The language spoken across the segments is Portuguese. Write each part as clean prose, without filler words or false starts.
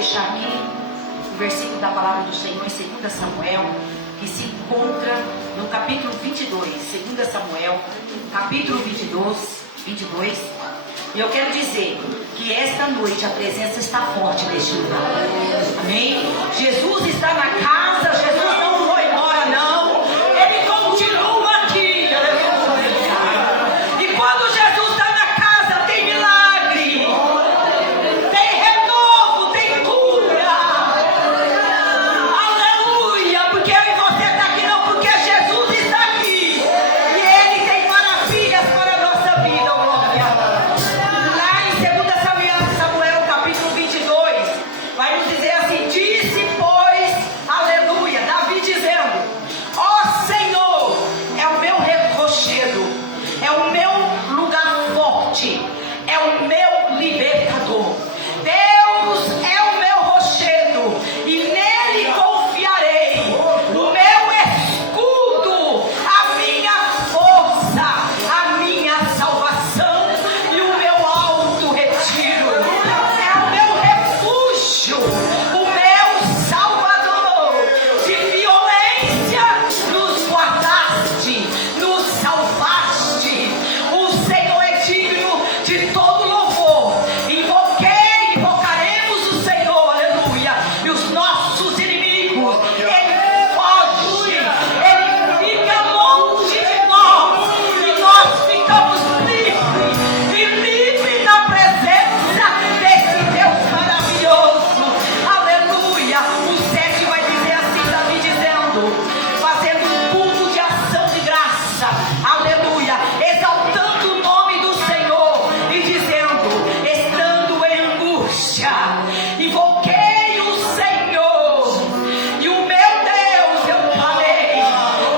deixar aqui o versículo da palavra do Senhor em 2 Samuel, que se encontra no capítulo 22, 2 Samuel, capítulo 22. E eu quero dizer que esta noite a presença está forte neste lugar. Amém? Jesus está na casa, Jesus não foi embora não, Ele continua aqui. E quando Jesus está na casa tem milagre, tem renovo, tem cura. Aleluia, porque eu e você está aqui não, porque Jesus está aqui e Ele tem maravilhas para a nossa vida, glória. Lá em 2 Samuel capítulo 22 vai nos dizer assim: disse pois, aleluia, Davi dizendo: ó Senhor, é o meu rochedo, é o meu lugar forte, é o meu libertador. Deus é o meu rochedo e nele confiarei, o meu escudo, a minha força, a minha salvação e o meu alto retiro. É o meu refúgio, o meu salvador. De violência nos guardaste, nos salvaste. O Senhor é digno de todo louvor. Invocaremos o Senhor, aleluia. E os nossos inimigos, Ele foge, Ele fica longe de nós. E nós ficamos livres na presença desse Deus maravilhoso. Aleluia. O 7 vai dizer assim, Davi dizendo, fazendo um culto de ação de graça, aleluia, exaltando o nome do Senhor e dizendo, estando em angústia, invoquei o Senhor e o meu Deus eu clamei,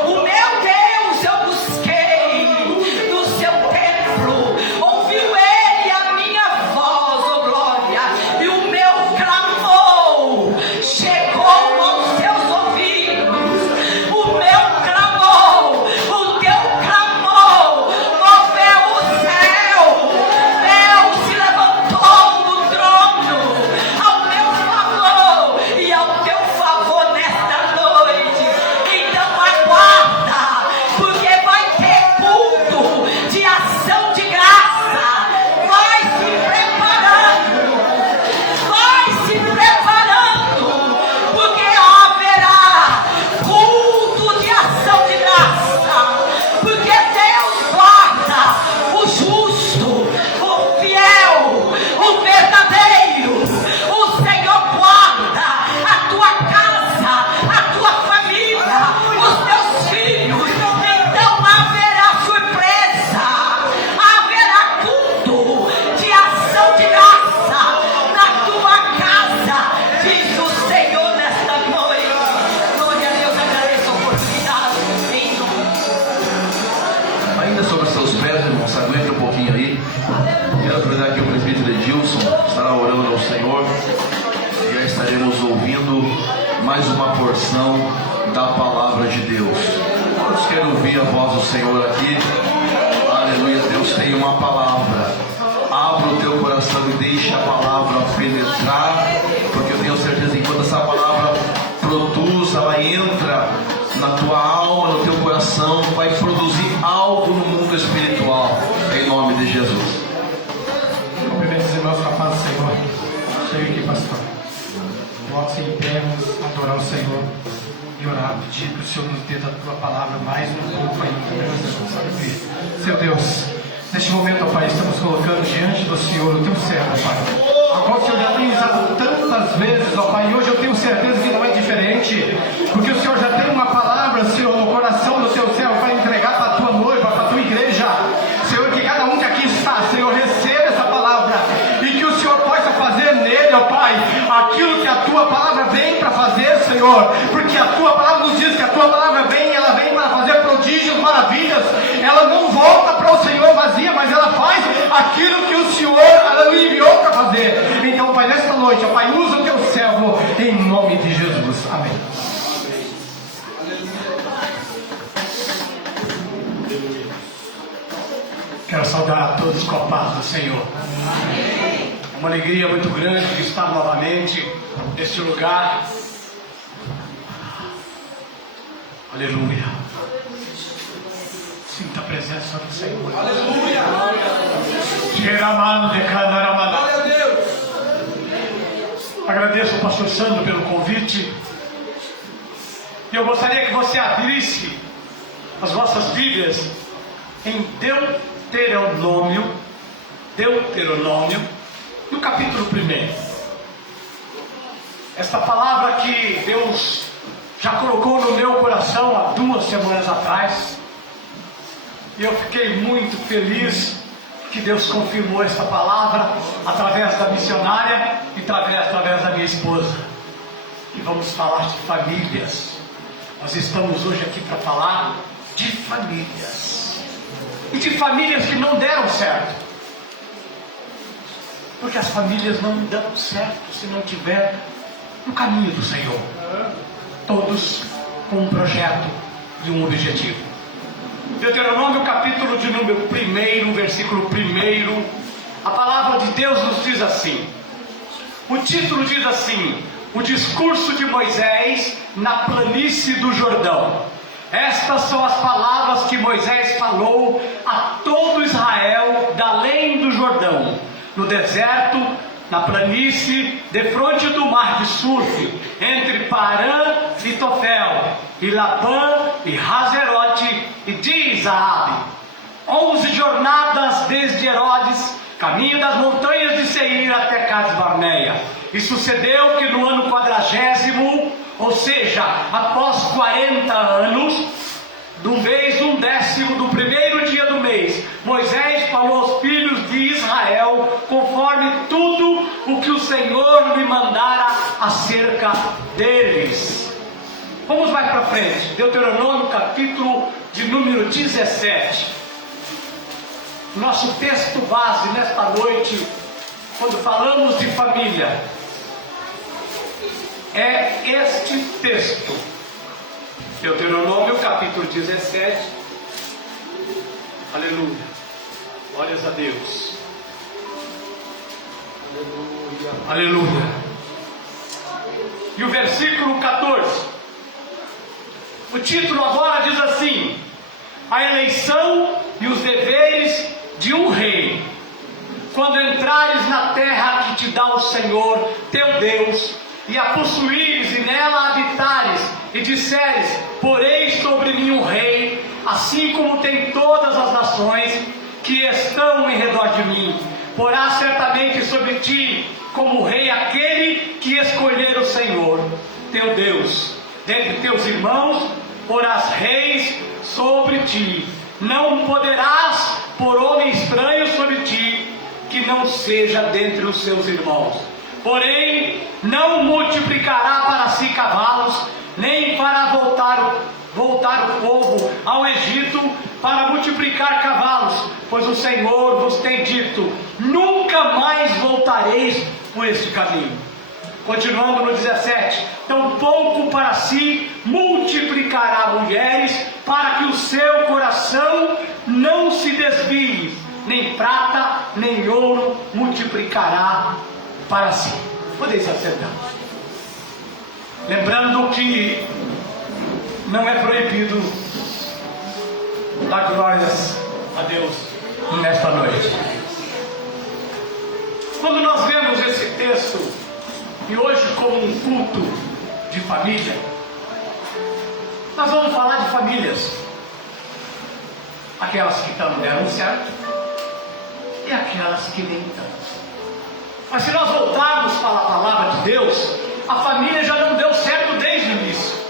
o meu Deus eu busquei no seu templo, ouviu Ele a minha voz, oh glória, e o meu clamor chegou aos seus ouvidos, o meu clamor, o teu clamor moveu o céu. Deus se levantou no trono ao meu favor e ao teu favor nesta noite. Então aguarda, porque vai ter culto de ação de graça. Vai se preparando, porque haverá culto de ação de graça, porque Deus guarda o justo, o fiel, o verdadeiro. O Senhor guarda a tua casa, a tua família, os teus filhos. Então haverá surpresa, haverá culto de ação de graça na tua casa, diz o Senhor nesta noite. Glória a Deus, agradeço a oportunidade. Em nome Ainda sobre os seus pés, irmãos, aguenta um pouquinho aí. Quero aproveitar aqui o presbítero Edilson, estará orando ao Senhor. E já estaremos ouvindo mais uma porção da palavra de Deus. Todos querem ouvir a voz do Senhor aqui. Aleluia, Deus tem uma palavra. Abra o teu coração e deixa a palavra penetrar, porque eu tenho certeza que quando essa palavra produz, ela entra na tua alma, no teu coração, vai produzir algo no mundo espiritual, em nome de Jesus. Cumprimento os irmãos com a paz do Senhor. Chega aqui, pastor. Coloque-se em pé, vamos adorar o Senhor e orar, pedir que o Senhor nos dê da tua palavra mais um pouco ainda. Seu Deus, neste momento, ó Pai, estamos colocando diante do Senhor o teu servo, Pai. Agora o Senhor já tem usado tantas vezes, ó Pai, e hoje eu tenho certeza que não é diferente, porque o Senhor já tem uma palavra, Senhor, no coração do teu servo para entregar para a tua noiva, para a tua igreja. Senhor, que cada um que aqui está, Senhor, receba essa palavra e que o Senhor possa fazer nele, ó Pai, aquilo que a tua palavra vem para fazer, Senhor, porque a tua palavra nos diz que a tua palavra vem, ela vem para fazer prodígios, maravilhas. Ela não volta para o Senhor vazia, mas ela faz aquilo que o Senhor ela enviou para fazer. Então, Pai, nesta noite, ó Pai, usa o teu servo em nome de Jesus. Amém. Quero saudar a todos com a paz do Senhor. Amém. Uma alegria muito grande de estar novamente neste lugar. Aleluia. Sinta a presença do Senhor. Aleluia. Glória a Deus. Agradeço ao pastor Sandro pelo convite. E eu gostaria que você abrisse as vossas Bíblias em Deuteronômio, no capítulo 1. Esta palavra que Deus já colocou no meu coração há 2 semanas atrás. E eu fiquei muito feliz que Deus confirmou esta palavra através da missionária e através da minha esposa. E vamos falar de famílias. Nós estamos hoje aqui para falar de famílias. E de famílias que não deram certo. Porque as famílias não dão certo se não tiver no caminho do Senhor. Todos com um projeto e um objetivo. Deuteronômio, capítulo de número 1, versículo 1. A palavra de Deus nos diz assim. O título diz assim: o discurso de Moisés na planície do Jordão. Estas são as palavras que Moisés falou a todo Israel da além do Jordão, no deserto, na planície, defronte do mar de Surf, entre Parã e Tofel, e Labã e Hazerote, e diz a Abe: 11 jornadas desde Herodes, caminho das montanhas de Seir até Cades Barneia. E sucedeu que no ano 40º, ou seja, após 40 anos, do mês 11º do primeiro dia do mês, Moisés falou aos filhos de Israel, conforme tudo o que o Senhor lhe mandara acerca deles. Vamos mais para frente. Deuteronômio, capítulo de número 17. Nosso texto base nesta noite, quando falamos de família, é este texto. Deuteronômio, capítulo 17. Aleluia. Glórias a Deus. Aleluia. Aleluia. E o versículo 14. O título agora diz assim: a eleição e os deveres de um rei. Quando entrares na terra que te dá o Senhor, teu Deus, e a possuires e nela habitares, e disseres: porei sobre mim um rei, assim como tem todas as nações que estão em redor de mim. Porá certamente sobre ti como rei aquele que escolher o Senhor, teu Deus. Dentre teus irmãos porás reis sobre ti. Não poderás pôr homem estranho sobre ti, que não seja dentre os seus irmãos. Porém, não multiplicará para si cavalos, nem para voltar o povo ao Egito para multiplicar cavalos, pois o Senhor vos tem dito: nunca mais voltareis por este caminho. Continuando no 17: tampouco para si multiplicará mulheres, para que o seu coração não se desvie, nem prata, nem ouro multiplicará para si. Podeis acertar. Lembrando que não é proibido dar glórias a Deus nesta noite. Quando nós vemos esse texto, e hoje como um culto de família, nós vamos falar de famílias. Aquelas que deram certo e aquelas que nem tanto. Mas se nós voltarmos para a palavra de Deus, a família já não deu certo desde o início.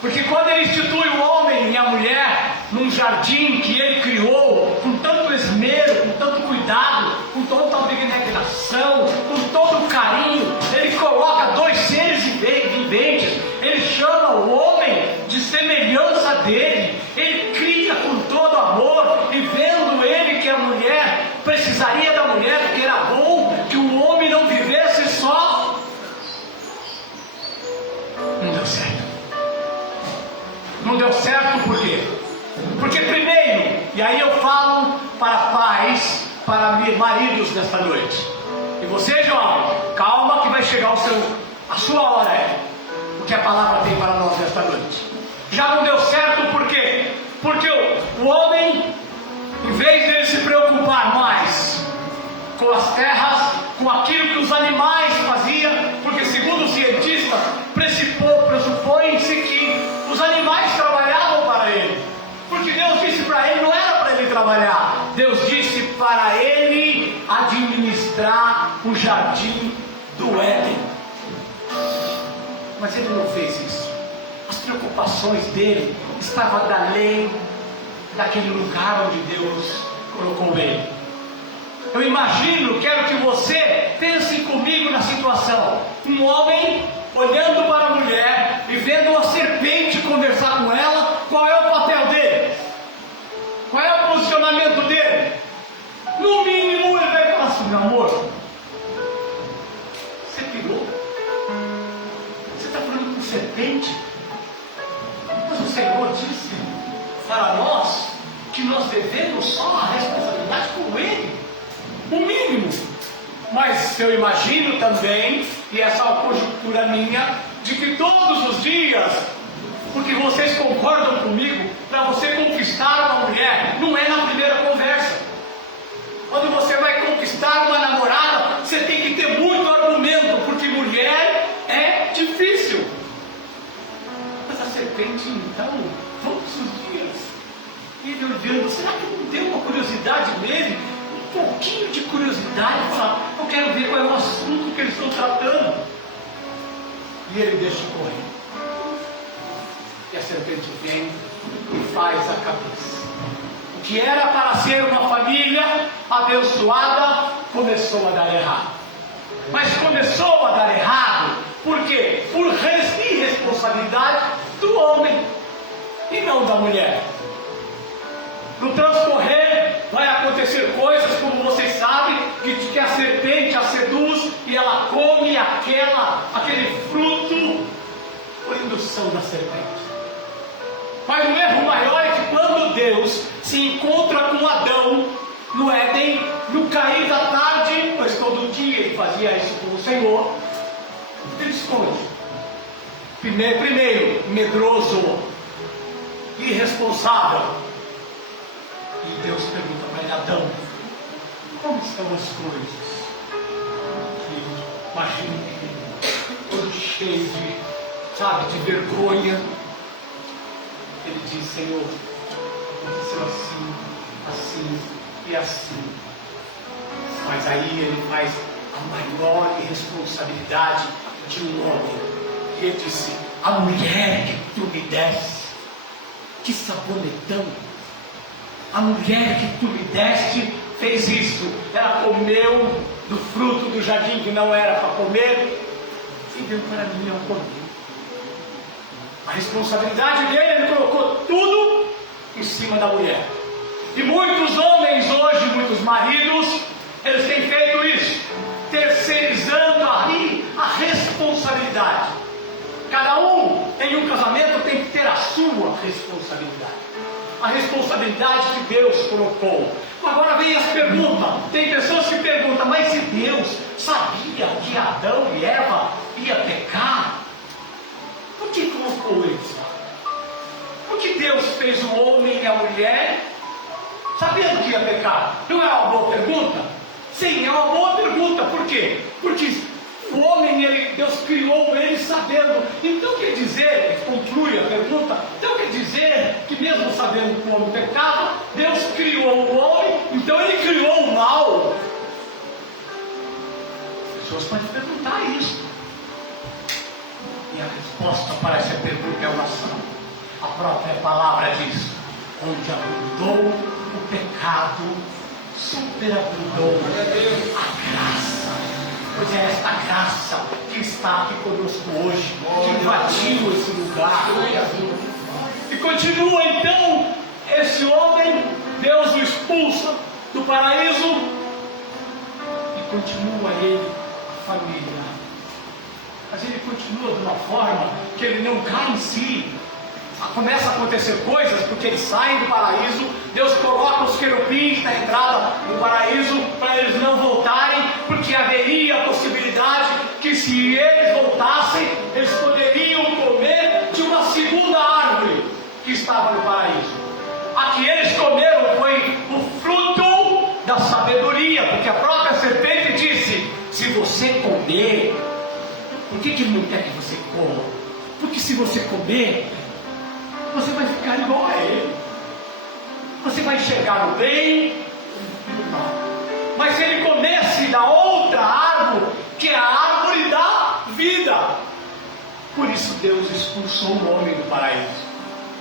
Porque quando ele institui o homem e a mulher num jardim que ele criou com tanto esmero, com tanto cuidado, com tanta abnegação, com todo carinho, ele coloca 2 seres viventes, ele chama o homem de semelhança dele, ele cria com todo amor, e vendo ele que a mulher precisaria da mulher, porque era bom que o homem não vivesse só, não deu certo. Não deu certo por quê? Porque primeiro, e aí eu falo para pais, para maridos nesta noite, e Você, jovem, calma que vai chegar a sua hora, o que a palavra tem para nós esta noite. Já não deu certo, por quê? Porque o homem, em vez de ele se preocupar mais com as terras, com aquilo que os animais faziam, porque segundo os cientistas, pressupõe-se que os animais trabalhavam para ele, porque Deus disse para ele, não era para ele trabalhar, Deus disse para ele administrar o jardim do Éden. Mas ele não fez isso. As preocupações dele estavam além daquele lugar onde Deus colocou ele. Eu imagino, quero que você pense comigo na situação. Um homem olhando para a mulher e vendo uma serpente conversar com ela, qual é o papel dele? Qual é o posicionamento dele? No mínimo ele vai falar assim, meu amor, você pirou? Você está falando com serpente? Mas o Senhor disse para nós que nós devemos só a responsabilidade com Ele, o mínimo. Mas eu imagino também, e essa é uma conjectura minha, de que todos os dias, porque vocês concordam comigo, para você conquistar uma mulher, não é na primeira conversa. Quando você vai conquistar uma namorada, você tem que ter muito argumento, porque mulher é difícil. Mas a serpente, então, todos os dias, ele olhando, será que não tem uma curiosidade nele? Um pouquinho de curiosidade, falar, eu quero ver qual é o assunto que eles estão tratando. E ele deixa correr. E a serpente vem e faz a cabeça. O que era para ser uma família abençoada, começou a dar errado. Mas começou a dar errado, por quê? Por irresponsabilidade do homem e não da mulher. No transcorrer vai acontecer coisas, como vocês sabem, que a serpente a seduz e ela come aquele fruto por indução da serpente. Mas o erro maior é que quando Deus se encontra com Adão no Éden, no cair da tarde, pois todo dia ele fazia isso com o Senhor, ele esconde. Primeiro, medroso, irresponsável. E Deus pergunta para ele, Adão, como estão as coisas? Imagina todo cheio de vergonha. Ele diz, Senhor, aconteceu assim, assim e assim. Mas aí ele faz a maior irresponsabilidade de um homem. E ele disse, a mulher que tu me deste, que sabonetão. A mulher que tu me deste fez isso. Ela comeu do fruto do jardim que não era para comer e deu para mim ao comer. A responsabilidade dele, ele colocou tudo em cima da mulher. E muitos homens hoje, muitos maridos, eles têm feito isso, terceirizando a responsabilidade. Cada um em um casamento tem que ter a sua responsabilidade. A responsabilidade que Deus colocou. Agora vem as perguntas. Tem pessoas que perguntam, mas se Deus sabia que Adão e Eva iam pecar, por que colocou eles lá? Por que Deus fez o homem e a mulher sabendo que ia pecar? Não é uma boa pergunta? Sim, é uma boa pergunta. Por quê? Porque o homem, Deus criou ele sabendo. Então quer dizer, conclui a pergunta, então quer dizer que mesmo sabendo que o homem pecava, Deus criou o homem, então ele criou o mal. As pessoas podem perguntar isso. E a resposta para essa pergunta é oração. A própria palavra diz, onde abundou o pecado, superabundou a graça. Pois é esta graça que está aqui conosco hoje, que invadiu esse lugar. E continua então, esse homem, Deus o expulsa do paraíso, e continua ele, a família. Mas ele continua de uma forma que ele não cai em si. Começa a acontecer coisas, porque eles saem do paraíso, Deus coloca os querubins na entrada do paraíso, para eles não voltarem. porque haveria a possibilidade que, se eles voltassem, eles poderiam comer de uma segunda árvore que estava no paraíso. A que eles comeram foi o fruto da sabedoria, porque a própria serpente disse: se você comer, por que ele não quer que você coma? Porque se você comer, você vai ficar igual a ele. Você vai enxergar o bem e o mal. Mas se ele comesse da outra árvore, que é a árvore da vida, por isso Deus expulsou o homem do paraíso,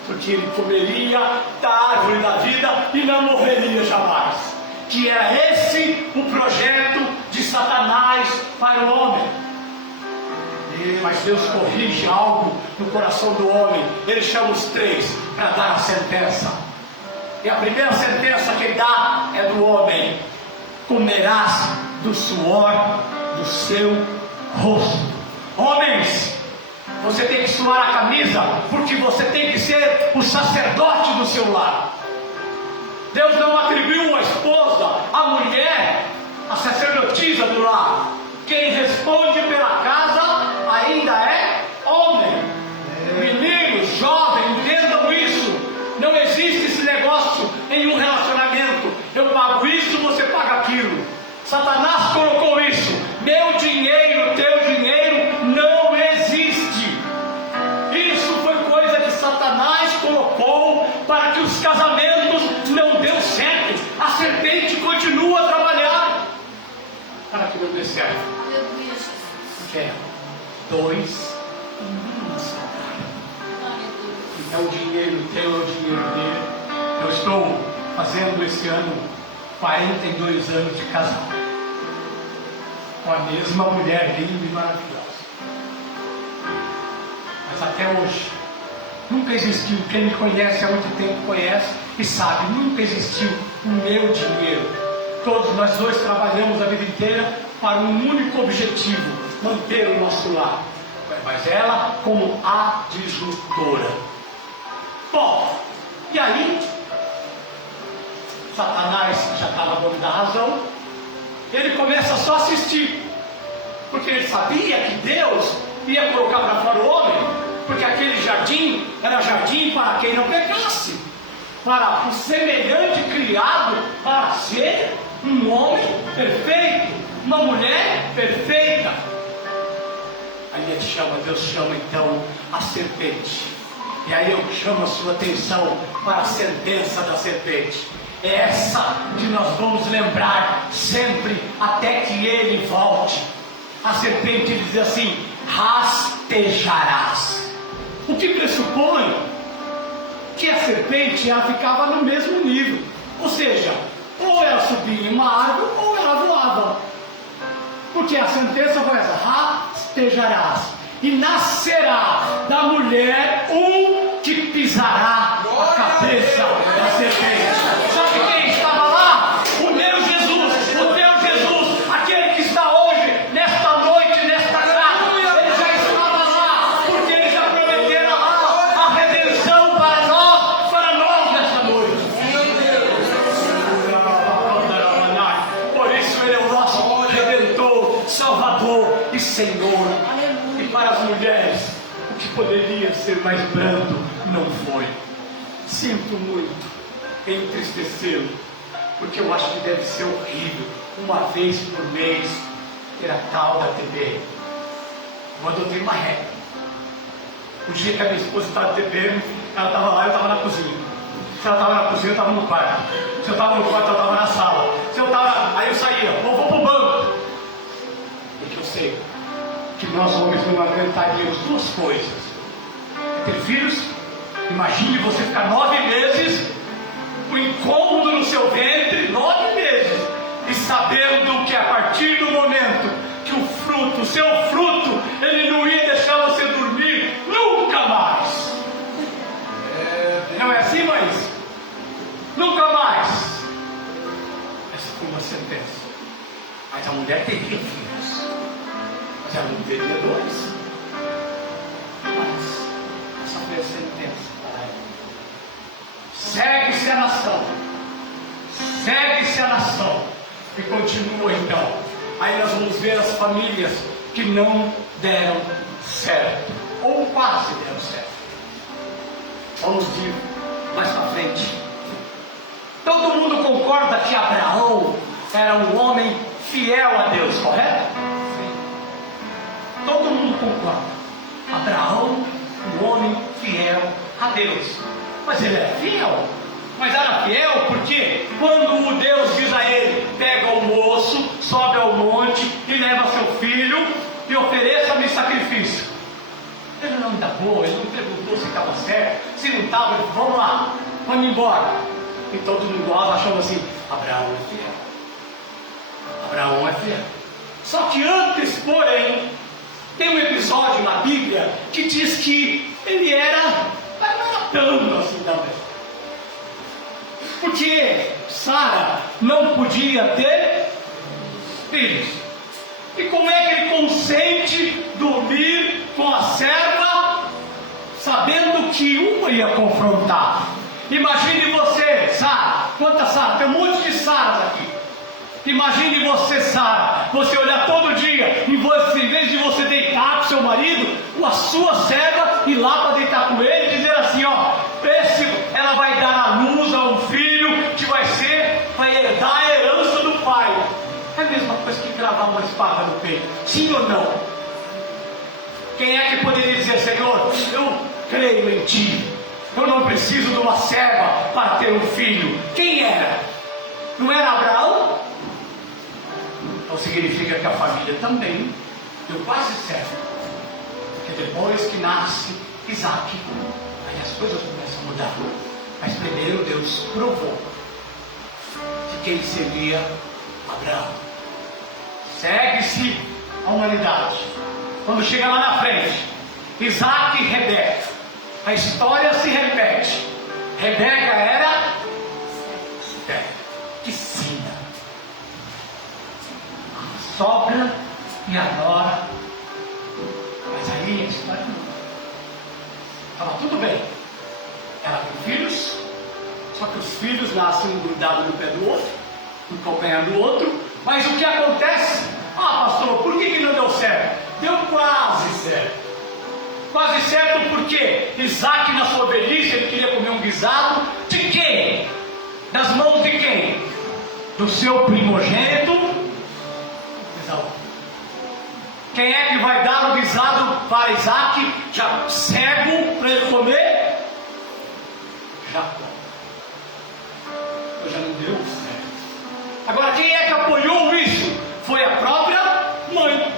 porque ele comeria da árvore da vida e não morreria jamais. Que era esse o projeto de Satanás para o homem. Mas Deus corrige algo no coração do homem. Ele chama os três para dar a sentença. E a primeira sentença que ele dá é do homem: comerás do suor do seu rosto. Homens, você tem que suar a camisa, porque você tem que ser o sacerdote do seu lar. Deus não atribuiu a esposa, a mulher, a sacerdotisa do lar. Quem responde pela casa ainda é homem. Meninos, jovens, entendam isso. Não existe esse negócio em um relacionamento: eu pago isso, você paga aquilo. Satanás colocou isso: meu dinheiro, teu dinheiro, não existe. Isso foi coisa que Satanás colocou para que os casamentos não dêem certo. A serpente continua a trabalhar para que não dê certo. Quer dois em uma só carne. Então o dinheiro teu é o dinheiro dele. Eu estou fazendo esse ano 42 anos de casado com a mesma mulher linda e maravilhosa. Mas até hoje nunca existiu, quem me conhece há muito tempo conhece e sabe, nunca existiu o meu dinheiro. Todos nós dois trabalhamos a vida inteira para um único objetivo: manter o nosso lar. Mas ela como adjutora. Bom, e aí Satanás já estava dando da razão. Ele começa só a assistir, porque ele sabia que Deus ia colocar para fora o homem, porque aquele jardim era jardim para quem não pecasse, para o semelhante criado para ser um homem perfeito, uma mulher perfeita. Aí ele chama, Deus chama então a serpente. E aí eu chamo a sua atenção para a sentença da serpente. É essa que nós vamos lembrar sempre até que ele volte. A serpente diz assim: rastejarás. O que pressupõe que a serpente ela ficava no mesmo nível. Ou seja, ou ela subia em uma árvore ou ela voava. Porque a sentença foi essa: rastejarás. E nascerá da mulher um que pisará a cabeça da serpente. Só que quem estava lá? O meu Jesus, o teu Jesus, aquele que está hoje, nesta noite, nesta casa. Ele já estava lá, porque ele já prometeu lá a redenção para nós nesta noite. Por isso ele é o nosso Redentor, Salvador e Senhor. Para as mulheres, o que poderia ser mais brando não foi. Sinto muito entristecê-lo, porque eu acho que deve ser horrível uma vez por mês ter a tal da TB. Eu adotei uma regra. O dia que a minha esposa estava de TB, ela estava lá e eu estava na cozinha. Se ela estava na cozinha, eu estava no quarto. Se eu estava no quarto, ela estava na sala. Se eu estava, aí eu saía, vou para o banco. Porque eu sei que nós homens não aguentaríamos duas coisas: ter filhos. Imagine você ficar 9 meses, o incômodo no seu ventre, 9 meses, e sabendo que a partir do momento que o fruto, o seu fruto, ele não ia deixar você dormir nunca mais. Não é assim, mães? Nunca mais. Essa foi uma sentença. Mas a mulher teria filhos. Já não teria dois. Mas essa foi a sentença para ela. Segue-se a nação. Segue-se a nação. E continua então. aí nós vamos ver as famílias que não deram certo, ou quase deram certo. Vamos ver mais para frente. Todo mundo concorda que Abraão era um homem fiel a Deus, correto? Sim. Todo mundo concorda. Abraão, um homem fiel a Deus. Mas ele era fiel. Mas era fiel porque quando o Deus diz a ele: pega o moço, sobe ao monte e leva seu filho e ofereça-me sacrifício. Ele não dá boa, ele não perguntou se estava certo, se não estava, ele falou: vamos lá, vamos embora. E todo mundo nós achamos assim: Abraão é fiel. Abraão é fiel. Só que antes, porém, tem um episódio na Bíblia que diz que ele era tanto assim também. Porque Sara não podia ter filhos. E como é que ele consente dormir com a serva, sabendo que uma ia confrontar? Imagine você, Sara. Quantas Sara? Tem um monte de Saras aqui. Imagine você, Sara, você olhar todo dia, em vez de você deitar com seu marido, a sua serva ir lá para deitar com ele e dizer assim: ó, ela vai dar à luz a um filho que vai herdar a herança do pai. É a mesma coisa que cravar uma espada no peito, sim ou não? Quem é que poderia dizer: Senhor, eu creio em ti, eu não preciso de uma serva para ter um filho? Quem era? Não era Abraão? Então significa que a família também deu quase certo. Porque depois que nasce Isaac, aí as coisas começam a mudar. Mas primeiro Deus provou de quem seria Abraão. Segue-se a humanidade. Quando chega lá na frente, Isaac e Rebeca, a história se repete. Rebeca era que sina, a sogra e a nora. Mas aí a história não. Estava tudo bem. Ela tem filhos, só que os filhos nascem grudados no pé do outro, no calcanhar do outro. Mas o que acontece? Ah, pastor, por que não deu certo? Deu quase certo. Quase certo porque Isaac, na sua velhice, ele queria comer um guisado. De quem? Das mãos de quem? Do seu primogênito Esaú. Quem é que vai dar o guisado para Isaac, já cego, para ele comer? Jacó. Já não deu certo. Agora, quem é que apoiou isso? Foi a própria mãe.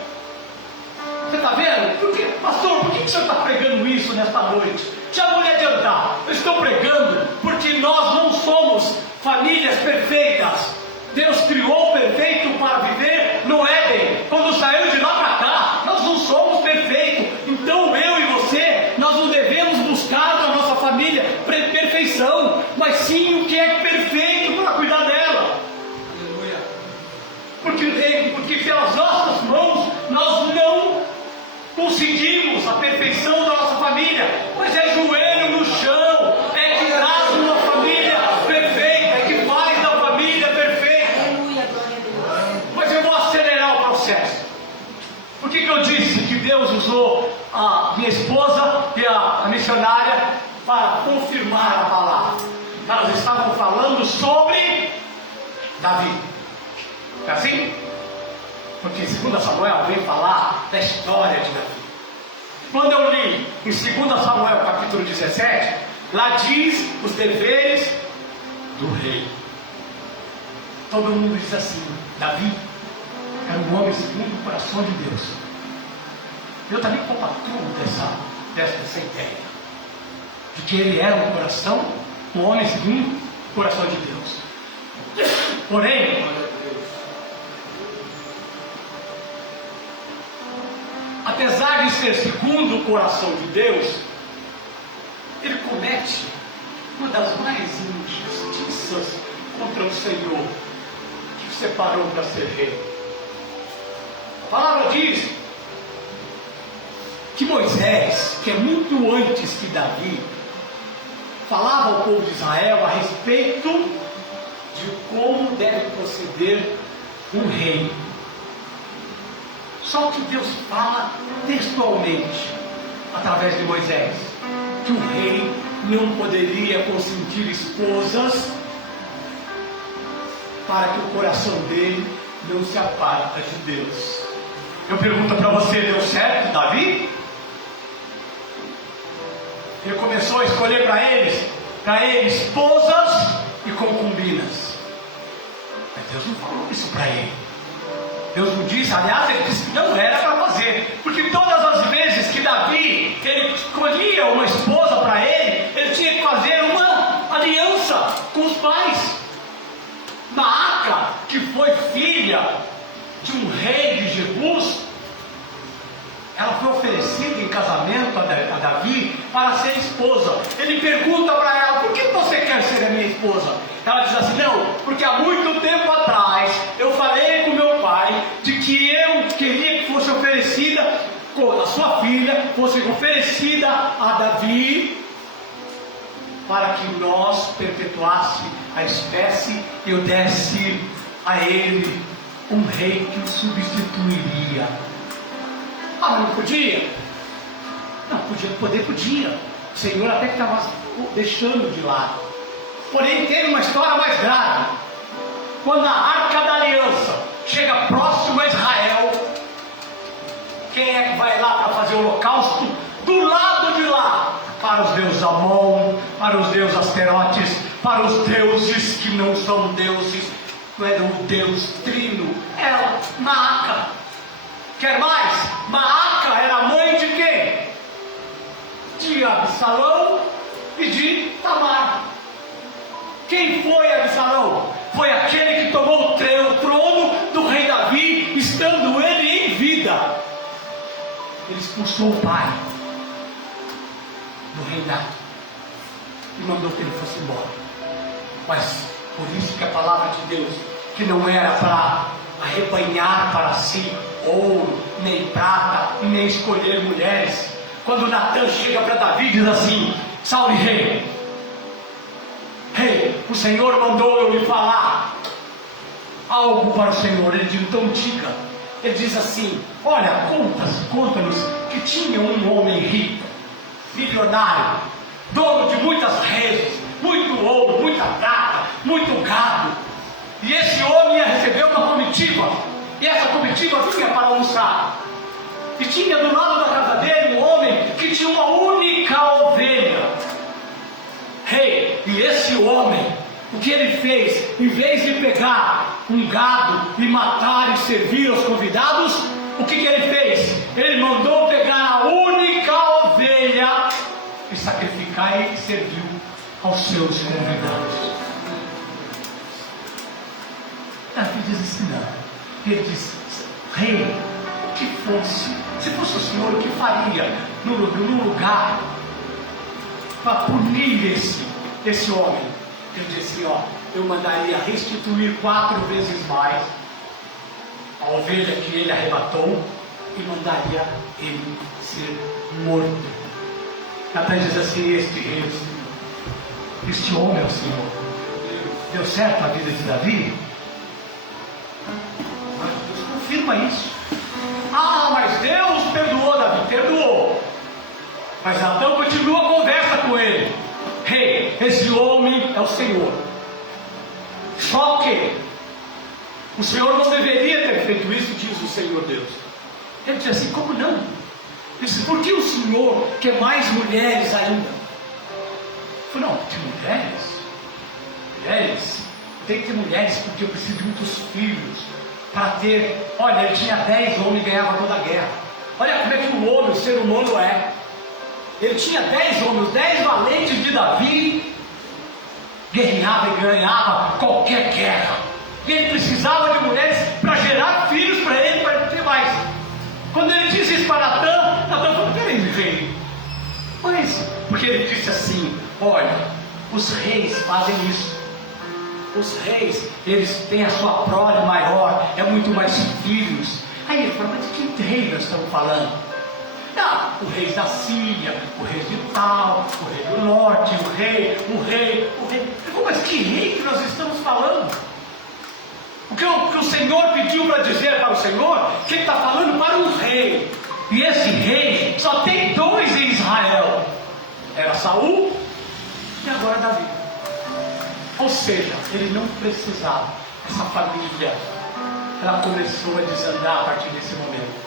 Você está vendo? Por que, pastor, por que o senhor está pregando isso nesta noite? Já vou lhe adiantar. Eu estou pregando porque nós não somos famílias perfeitas. Deus criou o perfeito para viver no Éden. Quando saiu de lá para cá, nós não somos perfeitos. Então eu e você, nós não devemos buscar na nossa família perfeição, mas sim o que é perfeito para cuidar dela. Aleluia. Porque pelas nossas mãos nós não conseguimos a perfeição da nossa família, mas é joelho no chão, é que traz uma família perfeita, é que faz da família perfeita. Mas eu vou acelerar o processo. Por que eu disse que Deus usou a minha esposa e a missionária para confirmar a palavra? Elas estavam falando sobre Davi. É assim? Porque 2 Samuel vem falar da história de Davi. Quando eu li em 2 Samuel capítulo 17, lá diz os deveres do rei. Todo mundo diz assim: Davi era um homem segundo o coração de Deus. Eu também compactuo dessa ideia, de que ele era um homem segundo o coração de Deus. Porém, apesar de ser segundo o coração de Deus, ele comete uma das mais injustiças contra o Senhor, que o separou para ser rei. A palavra diz que Moisés, que é muito antes que Davi, falava ao povo de Israel a respeito de como deve proceder um rei. Só que Deus fala textualmente, através de Moisés, que o rei não poderia consentir esposas para que o coração dele não se aparta de Deus. Eu pergunto para você, deu certo Davi? Ele começou a escolher para ele esposas e concubinas. Mas Deus não falou isso para ele. Deus não disse, aliás, ele disse que não era para fazer. Porque todas as vezes que Davi, ele escolhia uma esposa para ele tinha que fazer uma aliança com os pais. Maaca, que foi filha de um rei de Jebus, ela foi oferecida em casamento a Davi para ser esposa. Ele pergunta para ela, por que você quer ser a minha esposa? Ela diz assim, não, porque há muito tempo atrás eu falei com meu pai de que eu queria que fosse oferecida, a sua filha fosse oferecida a Davi, para que nós perpetuasse a espécie e eu desse a ele um rei que o substituiria. Ah, mas não podia? Não, podia. O Senhor até que estava deixando de lado. Porém, teve uma história mais grave. Quando a Arca da Aliança chega próximo a Israel, quem é que vai lá para fazer o holocausto? Do lado de lá, para os deuses Amon, para os deuses Asterotes, para os deuses que não são deuses, não era o Deus Trino, ela, Maaca. Quer mais? Maaca era mãe de quem? De Absalão e de Tamar. Quem foi Absalão? Foi aquele que tomou o trono do rei Davi, estando ele em vida. Ele expulsou o pai do reinado e mandou que ele fosse embora. Mas por isso que a palavra de Deus, que não era para arrebanhar para si ouro, nem prata, nem escolher mulheres. Quando Natan chega para Davi e diz assim, salve rei, o Senhor mandou eu lhe falar algo para o Senhor. Ele diz, então diga. Ele diz assim, olha, conta-nos que tinha um homem rico, milionário, dono de muitas redes, muito ouro, muita prata, muito gado, e esse homem ia receber uma comitiva, e essa comitiva vinha para almoçar, e tinha do lado da casa dele um homem que tinha uma única ovelha. E esse homem, o que ele fez? Em vez de pegar um gado e matar e servir aos convidados, o que ele fez? Ele mandou pegar a única ovelha e sacrificar e serviu aos seus convidados. Davi diz assim, não. Ele diz, rei, que fosse, se fosse o Senhor, o que faria no lugar para punir esse homem? Ele disse assim, eu mandaria restituir 4 vezes mais a ovelha que ele arrebatou e mandaria ele ser morto. Até diz assim, este homem é o Senhor. Deu certo a vida de Davi? Mas Deus confirma isso. Mas Deus perdoou Davi, perdoou. Mas Adão continua a conversa com ele. Esse homem é o Senhor. Só que o Senhor não deveria ter feito isso, diz o Senhor Deus. Ele diz assim, como não? Ele disse, por que o Senhor quer mais mulheres ainda? Eu falei, não, porque mulheres, tem que ter mulheres porque eu preciso de muitos filhos para ter. Olha, ele tinha 10 homens e ganhava toda a guerra. Olha como é que o homem, o ser humano é. Ele tinha 10 homens, 10 valentes de Davi, guerreava e ganhava qualquer guerra. E ele precisava de mulheres para gerar filhos para ele, para ele ter mais. Quando ele disse isso para Natan falou, peraí, rei. Mas, porque ele disse assim, olha, os reis fazem isso. Os reis, eles têm a sua prole maior, é muito mais filhos. Aí ele falou, mas de que rei nós estamos falando? O rei da Síria, o rei de tal, o rei do norte, o rei. Mas que rei que nós estamos falando? que o Senhor pediu para dizer para o Senhor, que ele está falando para um rei. E esse rei só tem dois em Israel. Era Saul e agora Davi. Ou seja, ele não precisava. Essa família, ela começou a desandar a partir desse momento.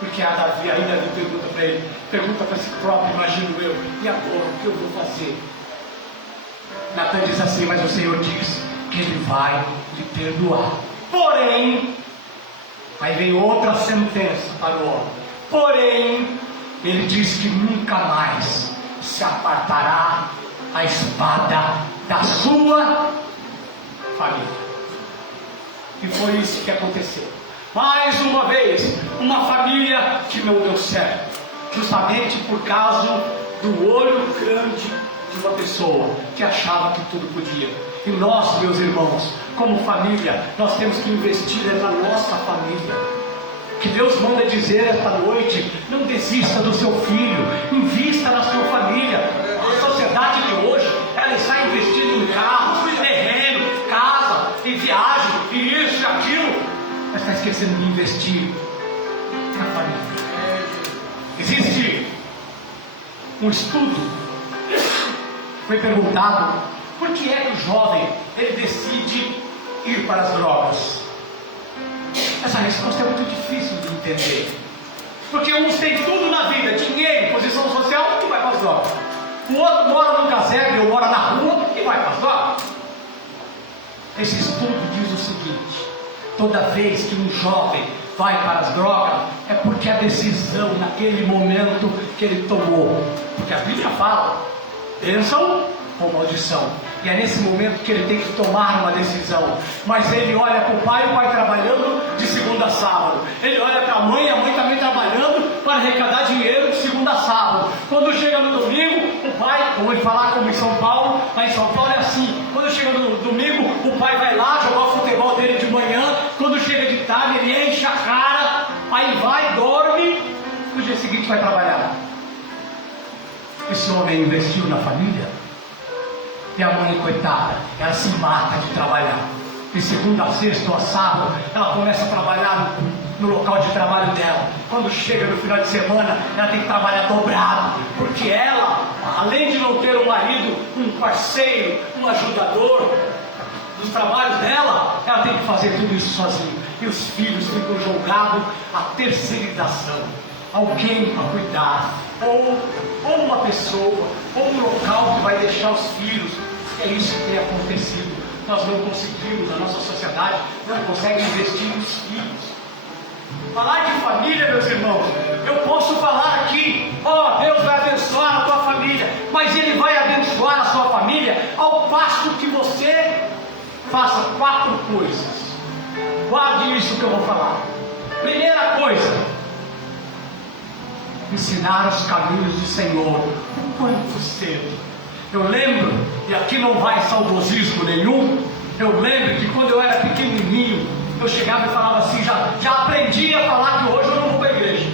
Porque a Davi, aí Davi pergunta para ele, pergunta para si próprio, imagino eu, e agora o que eu vou fazer? Natan diz assim, mas o Senhor diz que ele vai lhe perdoar. Porém, aí vem outra sentença para o homem. Porém, ele diz que nunca mais se apartará a espada da sua família. E foi isso que aconteceu. Mais uma vez, uma família que não deu certo, justamente por causa do olho grande de uma pessoa que achava que tudo podia. E nós, meus irmãos, como família, nós temos que investir na nossa família. Que Deus manda dizer esta noite: não desista do seu filho, invista na sua família. A sociedade de hoje, ela está investindo em carro, terreno, casa, em viagem, e isso e aquilo, mas está esquecendo de investir na família. Existe um estudo, foi perguntado por que é que o jovem ele decide ir para as drogas. Essa resposta é muito difícil de entender, porque uns têm tudo na vida, dinheiro, posição social, e vai para as drogas. O outro mora num casebre ou mora na rua e vai para as drogas. Esse estudo diz o seguinte: toda vez que um jovem vai para as drogas, é porque a decisão naquele momento que ele tomou, porque a Bíblia fala, bênção ou maldição, e é nesse momento que ele tem que tomar uma decisão. Mas ele olha para o pai trabalhando de segunda a sábado, ele olha para a mãe também trabalhando para arrecadar dinheiro de segunda a sábado. Quando chega no domingo, o pai, como ele falar como em São Paulo, lá em São Paulo é assim, quando chega no domingo, o pai vai lá jogar o futebol dele de manhã, quando chega de tarde ele enche a cara, aí vai, dorme, no dia seguinte vai trabalhar. Esse homem investiu na família, e a mãe, coitada, ela se mata de trabalhar. De segunda a sexta ou a sábado, ela começa a trabalhar no local de trabalho dela. Quando chega no final de semana, ela tem que trabalhar dobrado, porque ela, além de não ter um marido, um parceiro, um ajudador dos trabalhos dela, ela tem que fazer tudo isso sozinha. E os filhos ficam jogados à terceirização. Alguém para cuidar, ou uma pessoa, ou um local que vai deixar os filhos. É isso que tem acontecido. Nós não conseguimos, a nossa sociedade não consegue investir nos filhos. Falar de família, meus irmãos, eu posso falar aqui, Deus vai abençoar a tua família, mas Ele vai abençoar a sua família ao passo que você faça 4 coisas. Guarde isso que eu vou falar. Primeira coisa, ensinar os caminhos do Senhor o quanto cedo. Eu lembro, e aqui não vai saudosismo nenhum, eu lembro que quando eu era pequenininho, eu chegava e falava assim, já aprendi a falar que hoje eu não vou para a igreja.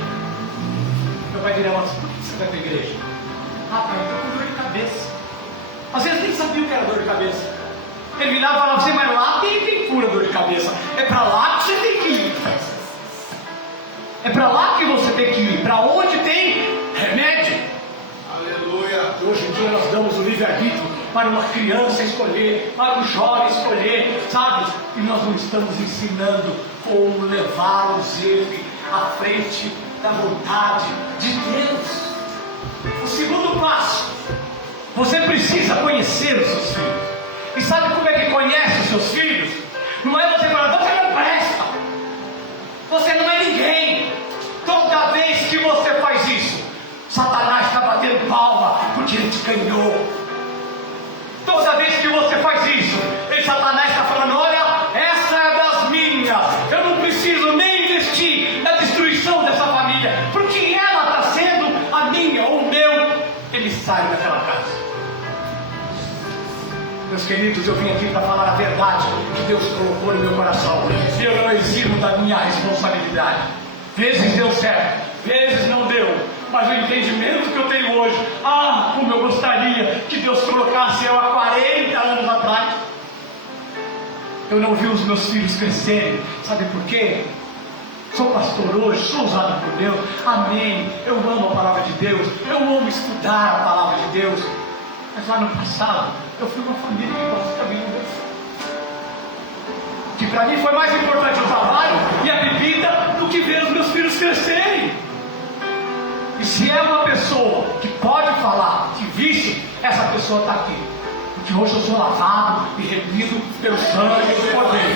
Meu pai diria assim: por que você vai para a igreja? Pai, eu estou com dor de cabeça. Às vezes nem sabia o que era dor de cabeça. Ele virava e falava assim: mas lá tem cura dor de cabeça, é para lá que você tem que ir. É para lá que você tem que ir, para onde tem remédio. Aleluia. Hoje em dia nós damos o livre-arbítrio para uma criança escolher, para um jovem escolher, sabe? E nós não estamos ensinando como levá-los ele à frente da vontade de Deus. O segundo passo, você precisa conhecer os seus filhos. E sabe como é que conhece os seus filhos? Não é você falar: você não presta, você não é ninguém. Toda vez que você faz isso, Satanás está batendo palma porque ele te ganhou. Toda vez que você faz isso, Satanás está falando: olha, essa é das minhas, eu não preciso nem investir na destruição dessa família, porque ela está sendo a minha ou o meu emissário daquela casa. Meus queridos, eu vim aqui para falar a verdade que Deus colocou no meu coração. Eu não eximo da minha responsabilidade. Vezes deu certo, vezes não deu, mas o entendimento que eu tenho hoje, como eu gostaria que Deus colocasse eu há 40 anos atrás. Eu não vi os meus filhos crescerem. Sabe por quê? Sou pastor hoje, sou usado por Deus. Amém. Eu amo a palavra de Deus. Eu amo estudar a palavra de Deus. Mas lá no passado, eu fui uma família que gosta de Bíblia. Que para mim foi mais importante o trabalho e a bebida do que ver os meus filhos crescerem. E se é uma pessoa que pode falar de vício, essa pessoa está aqui. Porque hoje eu sou lavado e remido pelo sangue do Cordeiro.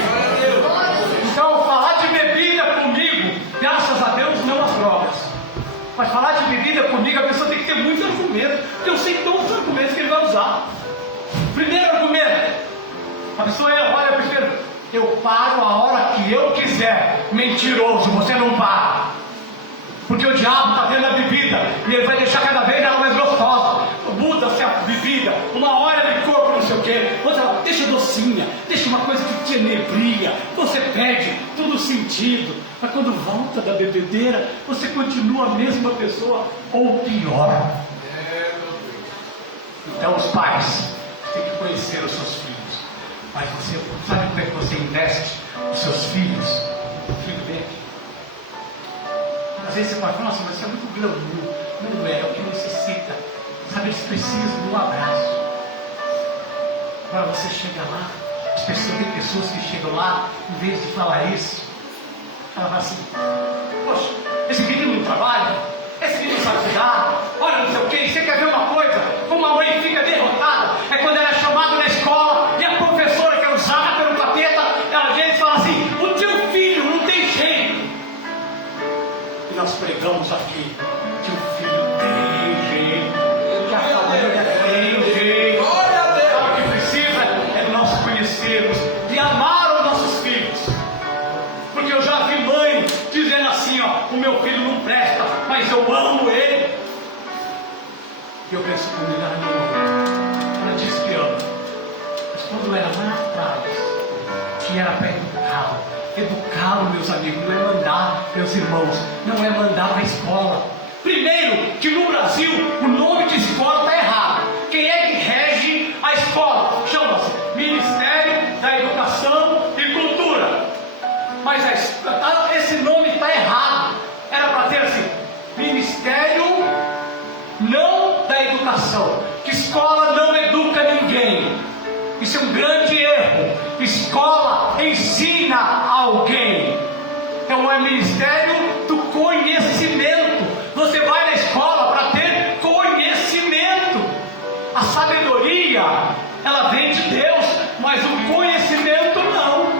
Então, falar de bebida comigo, graças a Deus, não as drogas. Mas falar de bebida comigo, a pessoa tem que ter muito argumento, porque eu sei todos os argumentos que ele vai usar. Primeiro argumento, a pessoa olha primeiro, eu paro a hora que eu quiser. Mentiroso, você não para. Porque o diabo está dentro da bebida e ele vai deixar cada vez ela mais gostosa. Muda-se a bebida, uma hora de corpo, não sei o quê, outra deixa docinha, deixa uma coisa que te enebria, você perde todo o sentido. Mas quando volta da bebedeira, você continua a mesma pessoa ou pior. Então os pais têm que conhecer os seus filhos. Mas você sabe como é que você investe os seus filhos? O filho dele. Às vezes você pode falar, nossa, mas isso é muito glamour. Não é o que necessita. Sabe, eles precisam de um abraço. Agora você chega lá, tem pessoas que chegam lá, em vez de falar isso, ela fala assim, poxa, esse menino não trabalha, esse menino sabe cuidar, olha não sei o que, você quer ver uma coisa, como a mãe fica derrotada, é quando ela é chamada na escola, e a professora que é usada pelo capeta, ela vem e fala assim, o teu filho não tem jeito. E nós pregamos aqui, que o filho tem jeito, que a família tem jeito. O que precisa é nós conhecermos e amar os nossos filhos. Porque eu já vi mãe dizendo assim, ó, o meu filho não presta, mas eu amo ele. E eu penso comigo, ela disse que ama. Mas quando era lá atrás, que era para educá-lo, meus amigos, não é mandar, meus irmãos, não é mandar para a escola. Primeiro, que no Brasil o nome de escola está errado. Quem é que rege a escola? Chama-se Ministério da Educação e Cultura. Mas esse nome está errado. Era para ter assim, Ministério não da Educação. Que escola não educa ninguém. Isso é um grande erro. Escola ensina alguém. Então é Ministério do Conhecimento. Você vai na escola para ter conhecimento. A sabedoria, ela vem de Deus, mas o conhecimento não.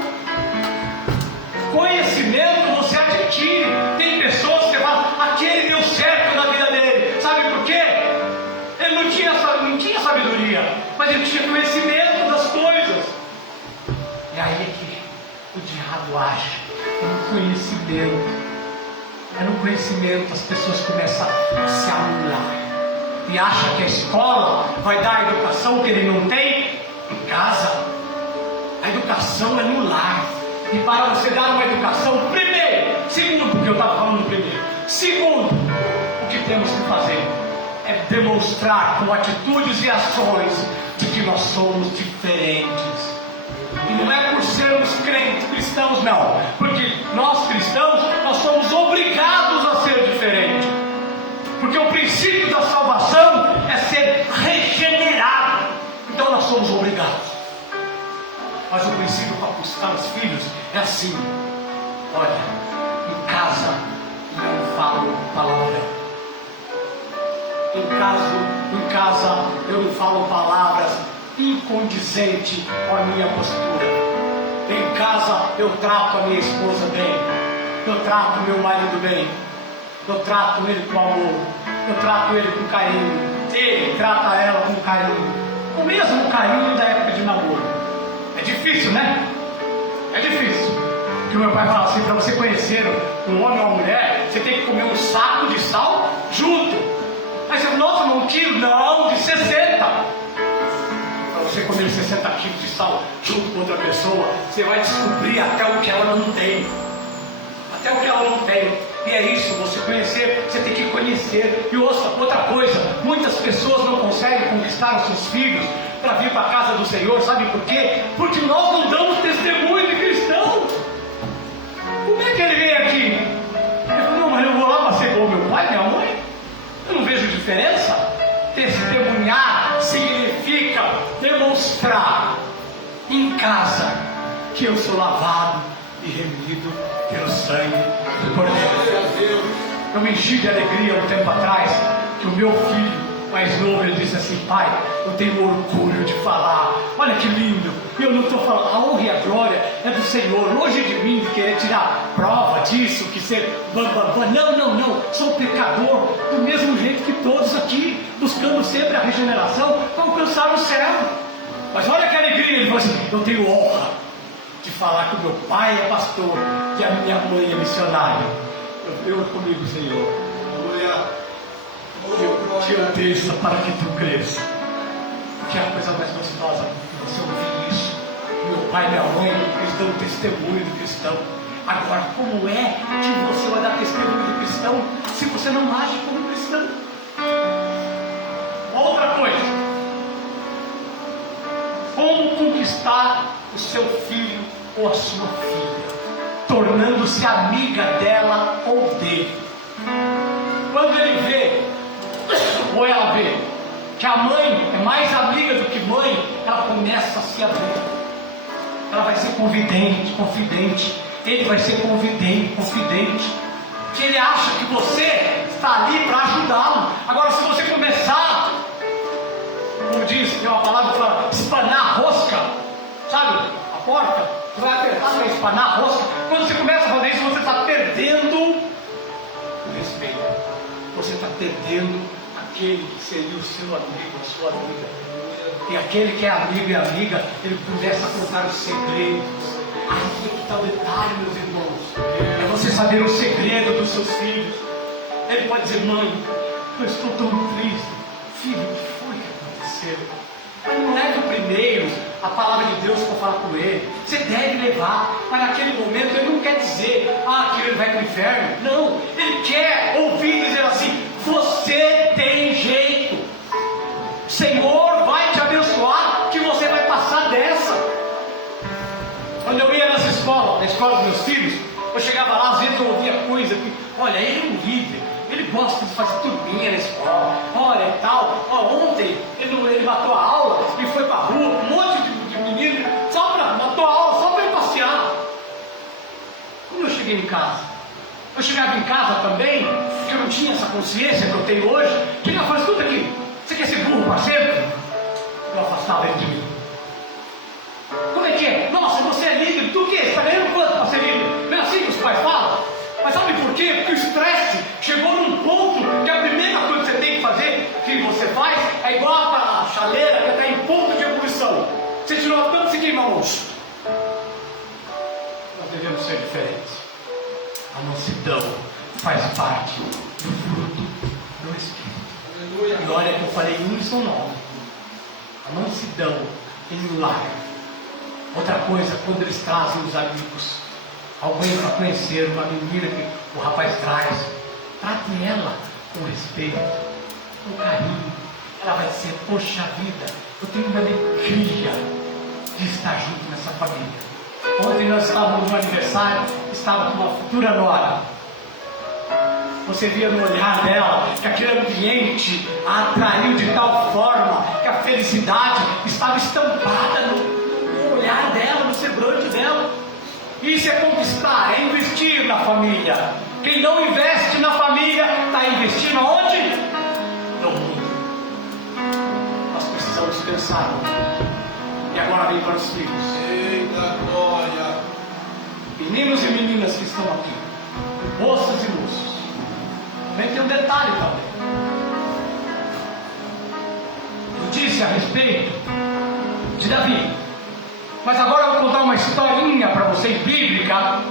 Conhecimento você adquire. Tem pessoas que falam, aquele deu certo na vida dele. Sabe por quê? Ele não tinha sabedoria, mas ele tinha conhecimento das coisas. E aí é que o diabo age. É no conhecimento. É no conhecimento que as pessoas começam a se anular. E acham que a escola vai dar a educação que ele não tem em casa. A educação é no lar. E para você dar uma educação, primeiro, segundo, porque eu estava falando primeiro, segundo, o que temos que fazer é demonstrar com atitudes e ações de que nós somos diferentes. E não é por sermos cristãos, não. Porque nós cristãos, nós somos obrigados a ser diferentes. Porque o princípio da salvação é ser regenerado. Então nós somos obrigados. Mas o princípio para buscar os filhos é assim. Olha, em casa não falo palavrão. Em casa eu não falo palavras incondizentes com a minha postura. Em casa eu trato a minha esposa bem. Eu trato meu marido bem. Eu trato ele com amor. Eu trato ele com carinho. Ele trata ela com carinho. O mesmo carinho da época de namoro. É difícil, né? É difícil. Porque o meu pai fala assim, para você conhecer um homem ou uma mulher, você tem que comer um saco de sal junto. Aí você, nossa, um quilo? Não, de 60. Para você comer 60 quilos de sal junto com outra pessoa, você vai descobrir até o que ela não tem. Até o que ela não tem. E é isso, você conhecer, você tem que conhecer. E outra coisa, muitas pessoas não conseguem conquistar os seus filhos para vir para a casa do Senhor, sabe por quê? Porque nós não damos testemunho. testemunho de cristão. Como é que ele veio aqui? Ele falou, não, mas eu vou lá para ser igual meu pai, minha mãe. Eu não vejo diferença. Testemunhar significa demonstrar em casa que eu sou lavado e remido pelo sangue do Cordeiro. Eu me enchi de alegria um tempo atrás que o meu filho mais novo, ele disse assim, pai, eu tenho orgulho de falar, olha que lindo, e eu não estou falando, a honra e a glória é do Senhor, longe de mim de querer tirar prova disso, que ser não, sou pecador, do mesmo jeito que todos aqui, buscando sempre a regeneração, para alcançar o céu. Mas olha que alegria, ele falou assim, eu tenho honra de falar que o meu pai é pastor, e a minha mãe é missionária. Eu comigo, Senhor. Aleluia. Que eu desça para que tu cresça. Que é a coisa mais gostosa você ouvir isso. Meu pai e minha mãe, eles dão testemunho do cristão. Agora, como é que você vai dar testemunho do cristão se você não age como cristão? Outra coisa. Como conquistar o seu filho ou a sua filha? Tornando-se amiga dela ou dele. Quando ele vê, ou ela vê, que a mãe é mais amiga do que mãe, ela começa a se abrir. Ela vai ser confidente. Ele vai ser confidente. Que ele acha que você está ali para ajudá-lo. Agora, se você começar, como diz, tem uma palavra que fala, espanar a rosca, sabe? A porta, você vai apertar para espanar a rosca. Quando você começa a fazer isso, você está perdendo o respeito. Você está perdendo aquele que seria o seu amigo, a sua amiga. E aquele que é amigo e amiga, ele começa a contar os segredos. Aí que está o detalhe, meus irmãos. É você saber o segredo dos seus filhos. Ele pode dizer, mãe, eu estou tão triste. Filho, o que foi que aconteceu? Mas não leve o primeiro a palavra de Deus para falar com ele. Você deve levar, mas naquele momento ele não quer dizer, que ele vai para o inferno. Não, ele quer ouvir dizer assim, você tem jeito. O Senhor vai te abençoar, que você vai passar dessa. Quando eu ia na escola dos meus filhos, eu chegava lá, às vezes eu ouvia coisa que, olha, ele é um líder, ele gosta de fazer turminha na escola, olha e tal. Ontem ele matou a aula e foi para a rua, um monte de menino, matou a aula só para ir passear. Como eu cheguei em casa? Eu chegava em casa também, porque eu não tinha essa consciência que eu tenho hoje. Chegava e falava, escuta aqui, você quer ser burro para sempre? Eu afastava ele de mim. Como é que é? Nossa, você é líder, tu o quê? Você está ganhando quanto para ser líder? Não é assim que os pais falam? Mas sabe por quê? Porque o estresse chegou num ponto que a primeira coisa que você tem que fazer, que você faz, é igual a chaleira que está em ponto de ebulição. Você tirou a tampa e se queima a mão. Nós devemos ser diferentes. A mansidão faz parte do fruto do Espírito. E olha que eu falei um e são 9. A mansidão em lar. Outra coisa, quando eles trazem os amigos, alguém para conhecer, uma menina que o rapaz traz, trate ela com respeito, com carinho. Ela vai dizer, poxa vida, eu tenho uma alegria de estar junto nessa família. Ontem nós estávamos no aniversário, estava com uma futura nora. Você via no olhar dela que aquele ambiente a atraiu de tal forma que a felicidade estava estampada no olhar dela, no semblante dela. Isso é conquistar, é investir na família. Quem não investe na família está investindo aonde? No mundo. Nós precisamos pensar. E agora vem para os filhos. Eita glória! Meninos e meninas que estão aqui, moças e moços. Também tem um detalhe também. Eu disse a respeito de Davi. Mas agora eu vou contar uma historinha para vocês, bíblica,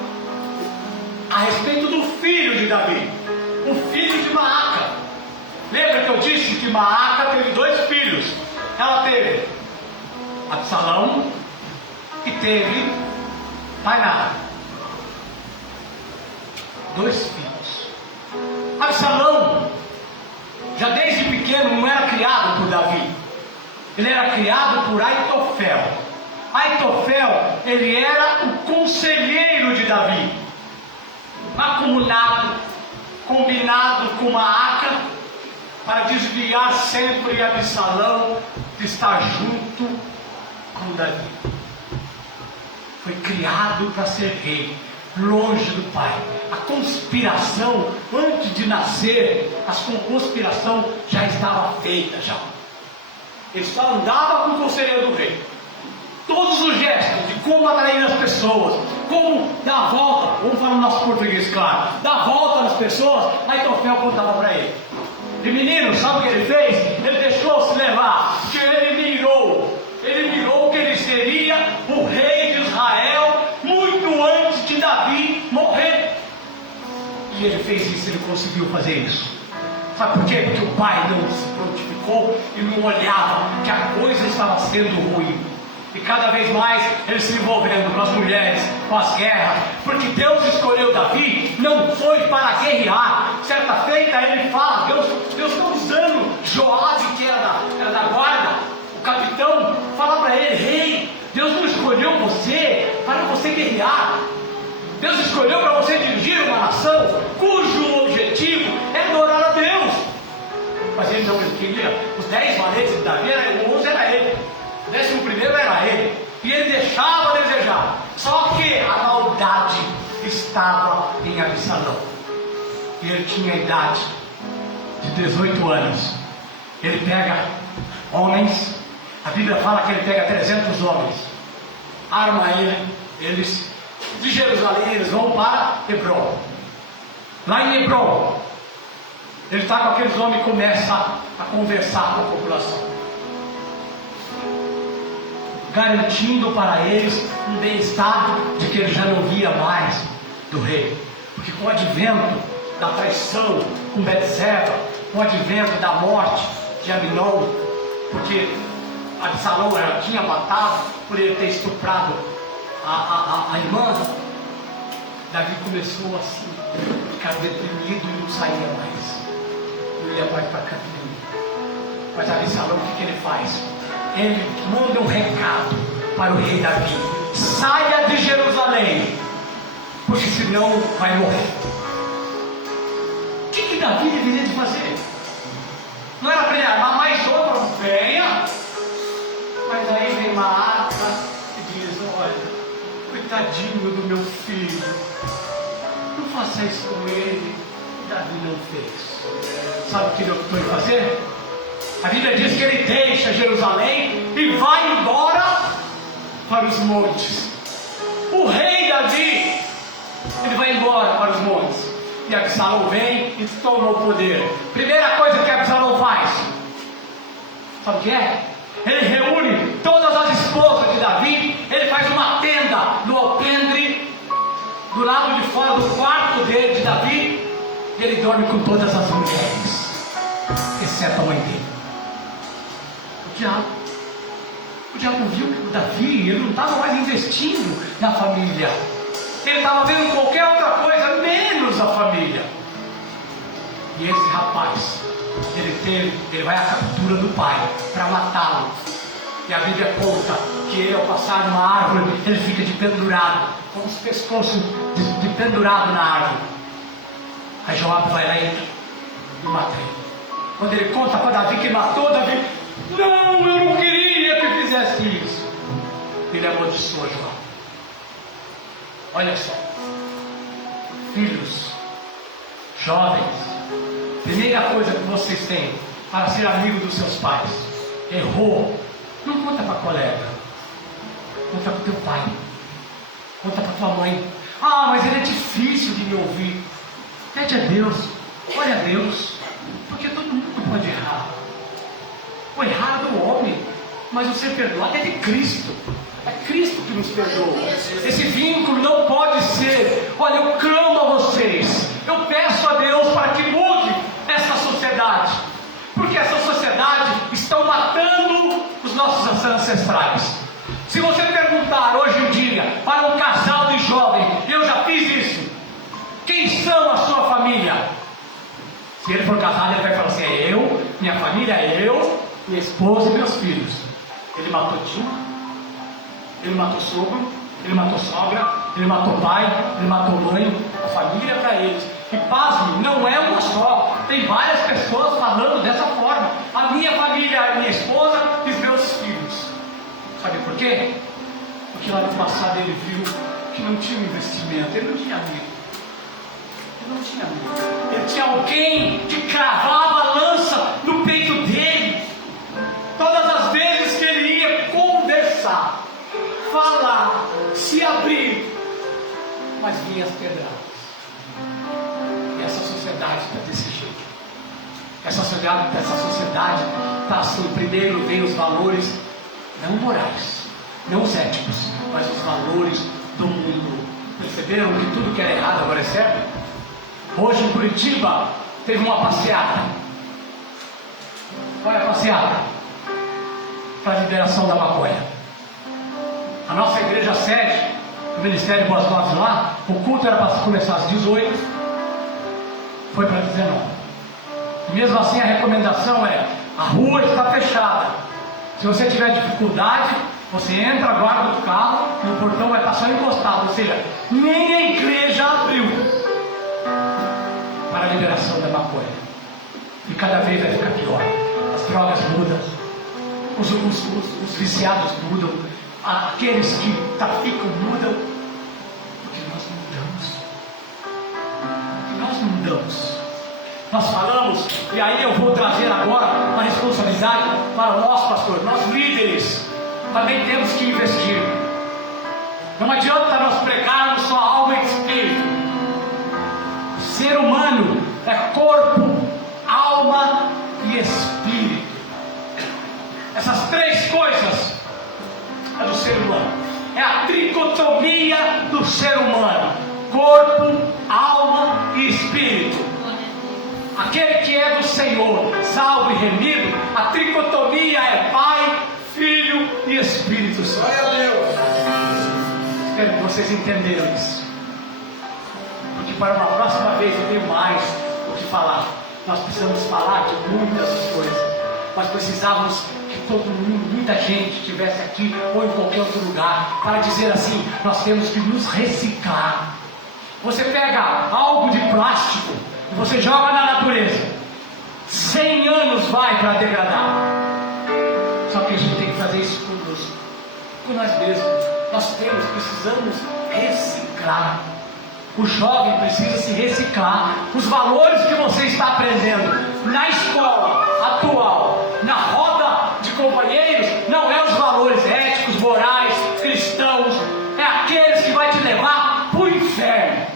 a respeito do filho de Davi, o filho de Maaca. Lembra que eu disse que Maaca teve 2 filhos? Ela teve Absalão e teve Tainá. 2 filhos. Absalão, já desde pequeno, não era criado por Davi. Ele era criado por Aitofel. Aitofel, ele era o conselheiro de Davi, acumulado, combinado com Maaca, para desviar sempre Absalão de estar junto com Davi. Foi criado para ser rei, longe do pai. A conspiração, antes de nascer, a conspiração já estava feita já. Ele só andava com o conselheiro do rei. Todos os gestos de como atrair as pessoas, como dar a volta, vamos falar no nosso português, claro, dar a volta nas pessoas, Aitofel contava para ele. E menino, sabe o que ele fez? Ele deixou-se levar, que ele mirou que ele seria o rei de Israel muito antes de Davi morrer. E ele fez isso, ele conseguiu fazer isso. Sabe por quê? Porque o pai não se prontificou e não olhava que a coisa estava sendo ruim. E cada vez mais ele se envolvendo com as mulheres, com as guerras, porque Deus escolheu Davi, não foi para guerrear. Certa feita ele fala, Deus está usando Joabe, que era da guarda, o capitão, fala para ele: rei, Deus não escolheu você para você guerrear. Deus escolheu para você dirigir uma nação cujo objetivo é adorar a Deus. Mas ele não queria. Os 10 valentes de Davi, o 11 era ele, o 11º era ele, e ele deixava a desejar. Só que a maldade estava em Absalão, e ele tinha a idade de 18 anos. Ele pega homens, a Bíblia fala que ele pega 300 homens, arma eles de Jerusalém, eles vão para Hebrom. Lá em Hebrom, ele está com aqueles homens e começa a conversar com a população, garantindo para eles um bem-estar de que ele já não via mais do rei. Porque com o advento da traição com Betseba, com o advento da morte de Aminon, porque Absalão tinha matado por ele ter estuprado a irmã, Davi começou assim, ficar deprimido e não saía mais, não ia mais para a cadeia. Mas Absalão, o que ele faz? Ele manda um recado para o rei Davi: saia de Jerusalém, porque senão vai morrer. O que Davi deveria de fazer? Não era para ele armar mais outra, venha. Mas aí vem Maaca e diz: olha, coitadinho do meu filho, não faça isso com ele. Davi não fez. Sabe o que ele optou em fazer? A Bíblia diz que ele deixa Jerusalém e vai embora para os montes. O rei Davi, ele vai embora para os montes. E Absalão vem e toma o poder. Primeira coisa que Absalão faz, sabe o que é? Ele reúne todas as esposas de Davi. Ele faz uma tenda no alpendre do lado de fora do quarto dele, de Davi. E ele dorme com todas as mulheres, exceto a mãe dele. O diabo viu que o Davi, ele não estava mais investindo na família. Ele estava vendo qualquer outra coisa, menos a família. E esse rapaz, ele vai à captura do pai para matá-lo. E a Bíblia conta que ele, ao passar numa árvore, ele fica de pendurado, com os pescoços de pendurado na árvore. Aí Joabe vai lá e mata ele. Quando ele conta para Davi que matou, Davi: não, eu não queria que fizesse isso. Ele amaldiçoa Joabe. Olha só, filhos, jovens, primeira coisa que vocês têm para ser amigo dos seus pais: errou, não conta para colega, conta para teu pai, conta para tua mãe. Ah, mas ele é difícil de me ouvir. Pede a Deus, ore a Deus, porque todo mundo pode errar. O errar é do homem, mas o ser perdoado é de Cristo. É Cristo que nos perdoa. Esse vínculo não pode ser. Olha, eu clamo a vocês, eu peço a Deus para que mude essa sociedade, porque essa sociedade está matando os nossos ancestrais. Se você perguntar hoje em dia para um casal de jovem, eu já fiz isso: quem são a sua família? Se ele for casado, ele vai falar assim: é eu, minha família é eu, minha esposa e meus filhos. Ele matou Dima, Ele matou sogro, ele matou sogra, ele matou pai, ele matou mãe, a família para eles. E pasme, não é uma só. Tem várias pessoas falando dessa forma. A minha família, a minha esposa e os meus filhos. Sabe por quê? Porque lá no passado ele viu que não tinha investimento, ele não tinha amigo. Ele não tinha amigo. Ele tinha alguém que cravava a lança no peito dele. Todas as vezes que ele ia conversar, falar, se abrir, mas vinha as pedradas. E essa sociedade está desse jeito. Essa sociedade está assim, primeiro vem os valores não morais, não os éticos, mas os valores do mundo. Perceberam que tudo que era errado agora é certo? Hoje em Curitiba teve uma passeata. Qual é a passeata? Para a liberação da maconha. A nossa igreja sede, o Ministério Boas Novas lá, o culto era para começar às 18, foi para 19. E mesmo assim a recomendação é: a rua está fechada. Se você tiver dificuldade, você entra, guarda o carro e o portão vai estar só encostado. Ou seja, nem a igreja abriu para a liberação da maconha. E cada vez vai ficar pior. As drogas mudam, os viciados mudam, aqueles que traficam mudam, porque nós mudamos. Nós falamos, e aí eu vou trazer agora uma responsabilidade para nós, pastor, nós líderes, também temos que investir. Não adianta nós pregarmos só alma e espírito. O ser humano é corpo, alma e espírito. Essas três coisas é do ser humano. É a tricotomia do ser humano: corpo, alma e espírito. Aquele que é do Senhor, salvo e remido, a tricotomia é Pai, Filho e Espírito Santo. Glória a Deus. Espero que vocês entenderam isso. Porque para uma próxima vez eu tenho mais o que falar. Nós precisamos falar de muitas coisas. Nós precisávamos que todo mundo, muita gente estivesse aqui ou em qualquer outro lugar para dizer assim: nós temos que nos reciclar. Você pega algo de plástico e você joga na natureza, 100 anos vai para degradar. Só que a gente tem que fazer isso conosco, com nós mesmos. Nós precisamos reciclar. O jovem precisa se reciclar. Os valores que você está aprendendo na escola atual, na roda de companheiros, não é os valores éticos, morais, cristãos, é aqueles que vai te levar para o inferno.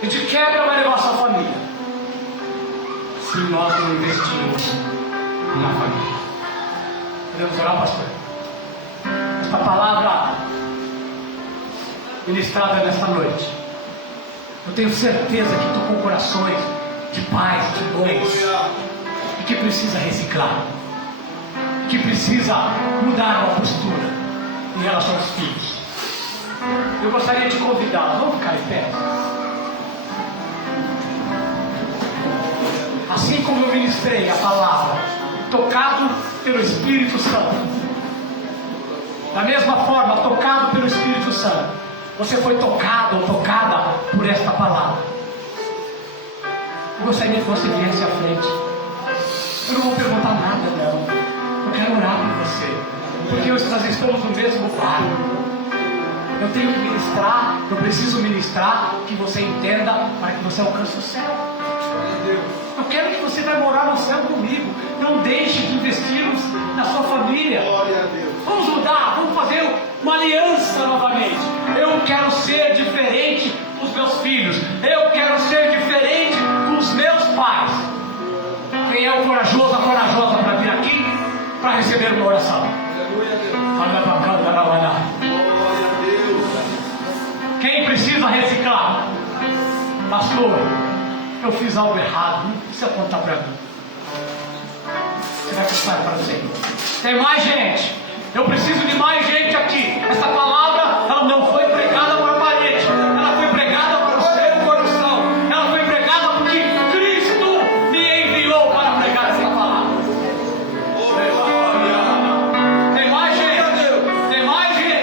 E de quebra vai levar a sua família, se nós não investirmos na família. Podemos orar, pastor? Esta palavra ministrada nesta noite, eu tenho certeza que tocou corações de pais, de mães, e que precisa reciclar, que precisa mudar uma postura em relação aos filhos. Eu gostaria de convidá-los, vamos ficar em pé. Assim como eu ministrei a palavra, tocado pelo Espírito Santo, da mesma forma, tocado pelo Espírito Santo, você foi tocado ou tocada por esta palavra. Eu gostaria que você viesse à frente. Eu não vou perguntar nada, não. Eu quero orar por você, porque nós estamos no mesmo barco. Eu tenho que ministrar, eu preciso ministrar, que você entenda, para que você alcance o céu. Eu quero que você vai morar no céu comigo. Não deixe de investirmos na sua família. Vamos mudar, vamos fazer uma aliança novamente. Eu quero ser diferente dos meus filhos. Eu quero ser diferente dos meus pais. Quem é o corajoso, a corajosa para vir aqui para receber uma oração? Quem precisa reciclar? Pastor, eu fiz algo errado, não precisa contar para mim. Você vai contar para o Senhor. Tem mais gente. Eu preciso de mais gente aqui. Essa palavra, ela não foi pregada para a parede. Ela foi pregada para o seu coração. Ela foi pregada porque Cristo me enviou para pregar essa palavra. Tem mais gente. Tem mais gente.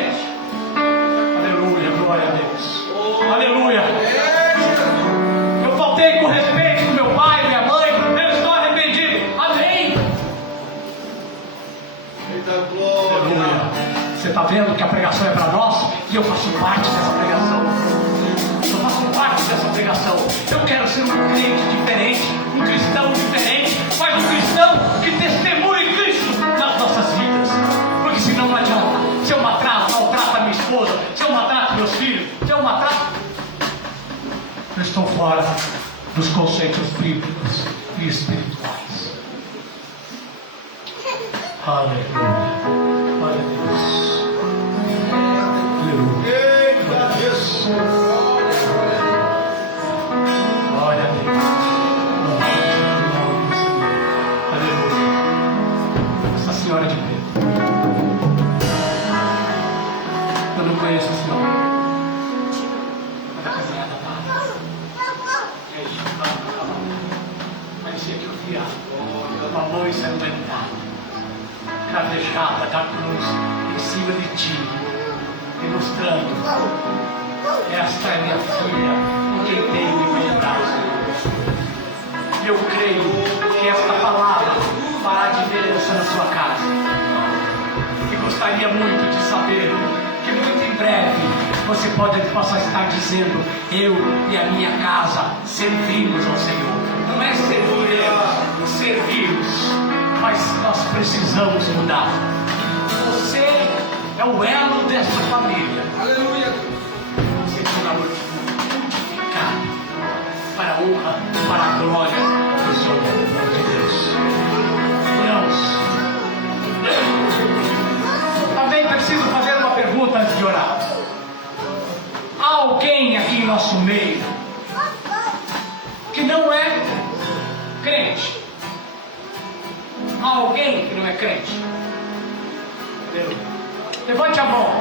conceitos bíblicos e espirituais. Aleluia. Glória a Deus. Aleluia. Glória a Deus. Glória a Deus. Aleluia. Nossa Senhora de Pedro. Eu não conheço a senhora. Parecia que eu via uma mão ensanguentada, cravejada da cruz em cima de ti, demonstrando: esta é minha filha, em quem tenho me comprado. E eu creio que esta palavra fará diferença na sua casa. E gostaria muito de saber que muito em breve você possa estar dizendo: eu e a minha casa servimos ao Senhor. Não é servirmos, mas nós precisamos mudar. Você é o elo desta família. Aleluia. Você tem um amor multiplicado para a honra, para a glória do Senhor de Deus. Irmãos, também preciso fazer uma pergunta antes de orar. Há alguém aqui em nosso meio que não é crente? Há alguém que não é crente? Levante a mão.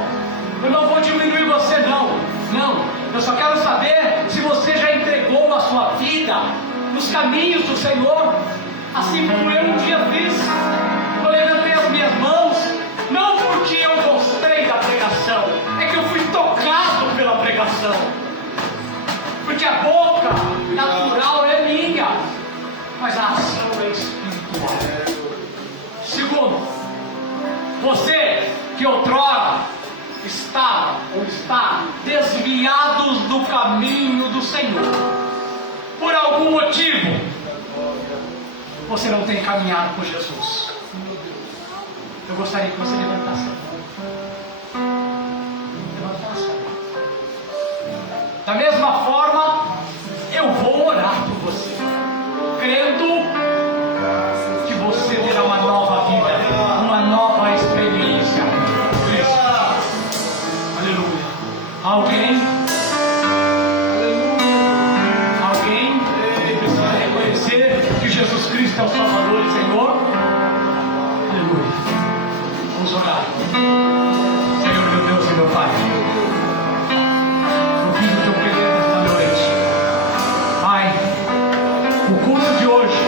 Eu não vou diminuir você, não. Não. Eu só quero saber se você já entregou a sua vida nos caminhos do Senhor, assim como eu um dia fiz. Eu levantei as minhas mãos, não porque eu gostei da pregação, é que eu fui tocado pela pregação. Porque a boca natural é minha, mas a ação é espiritual. Segundo, você que outrora estava ou está desviados do caminho do Senhor, por algum motivo, você não tem caminhado com Jesus. Eu gostaria que você levantasse a mão. Levantasse a mão. Da mesma forma, eu vou orar por você, crendo que você terá uma nova vida, uma nova experiência. Aleluia. Alguém precisa reconhecer que Jesus Cristo é o Salvador e Senhor. Aleluia. Vamos orar. Senhor, meu Deus e meu Pai, ouvindo o teu querer nesta noite, Pai, o culto de hoje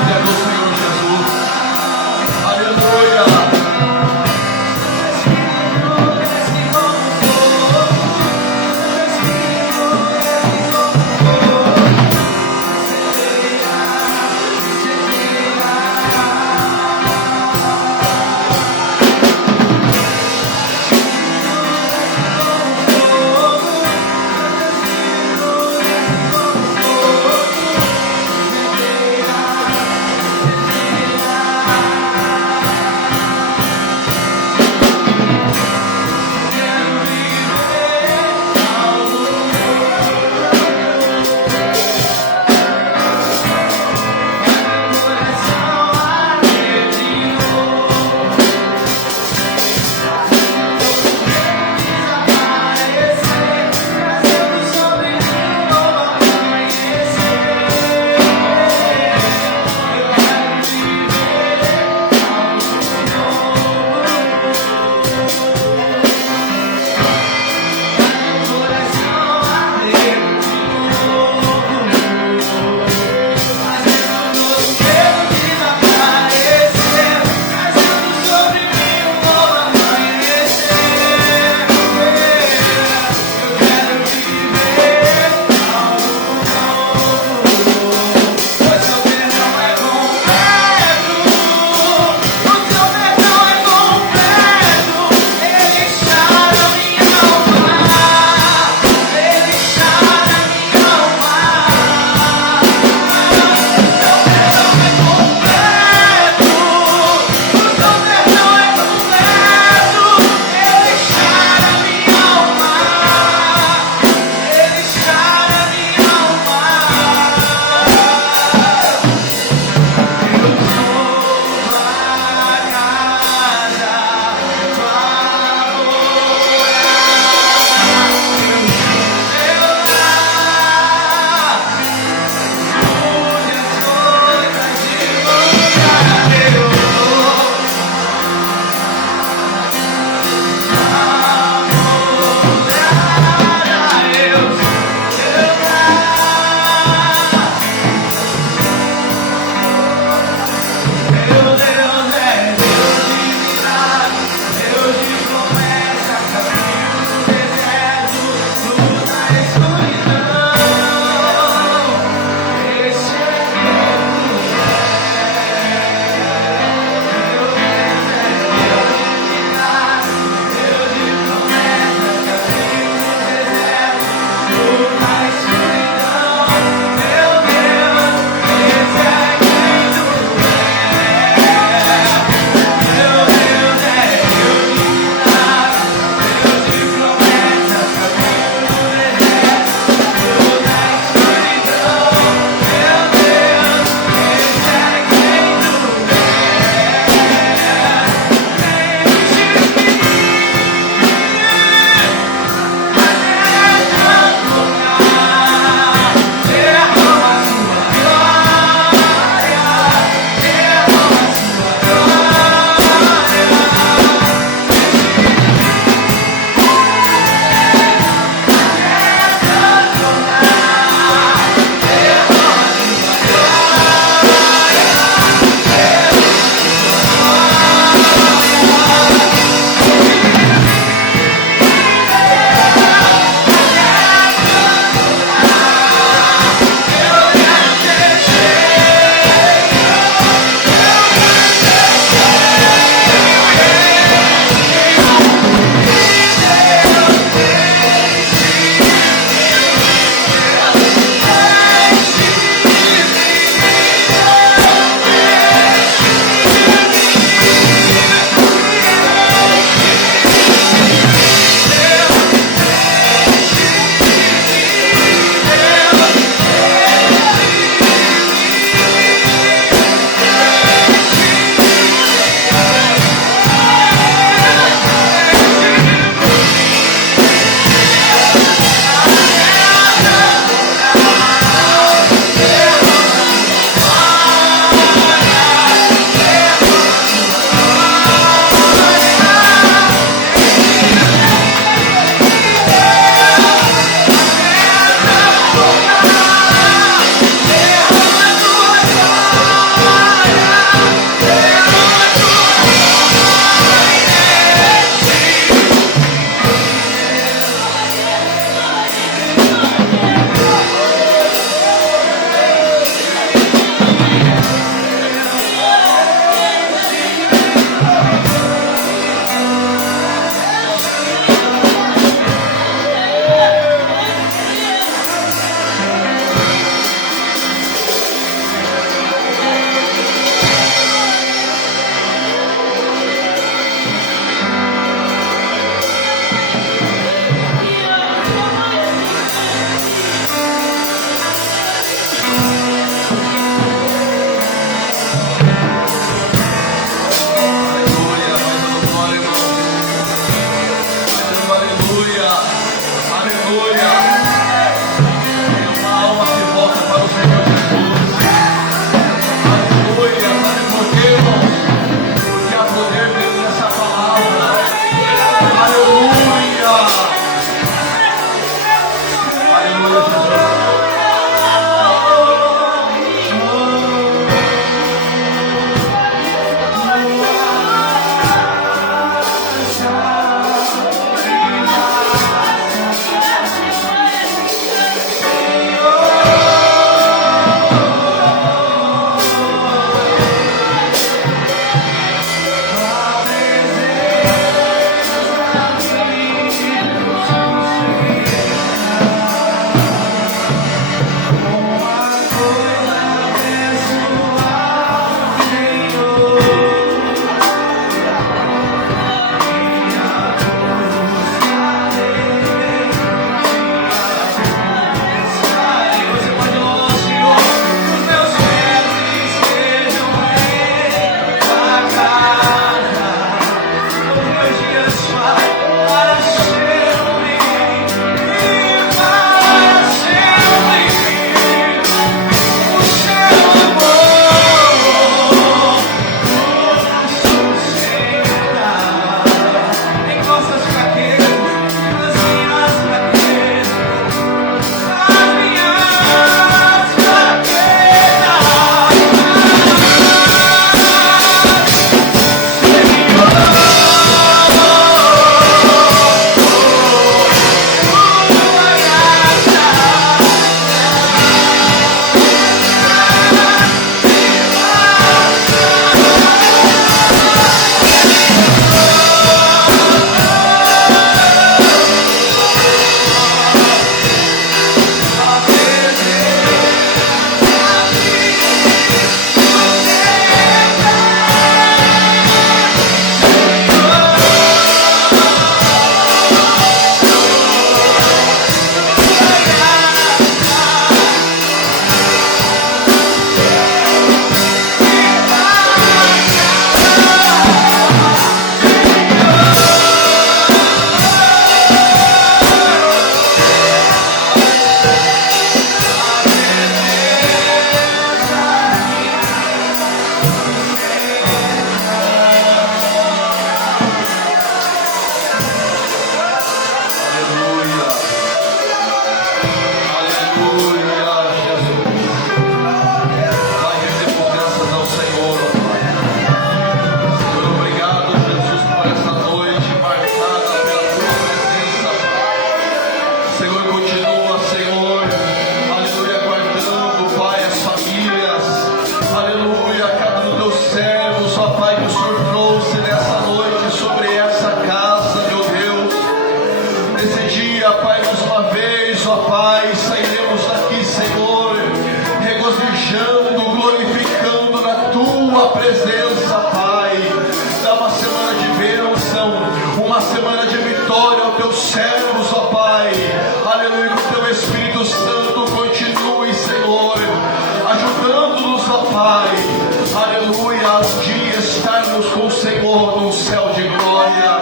Glória ao Senhor Jesus. Aleluia. Pai, sairemos daqui, Senhor, regozijando, glorificando na Tua presença, Pai. Dá uma semana de bênção, uma semana de vitória aos Teus servos, ó Pai. Aleluia, que o Teu Espírito Santo continue, Senhor, ajudando-nos, ó Pai. Aleluia, um dia estarmos com o Senhor num céu de glória.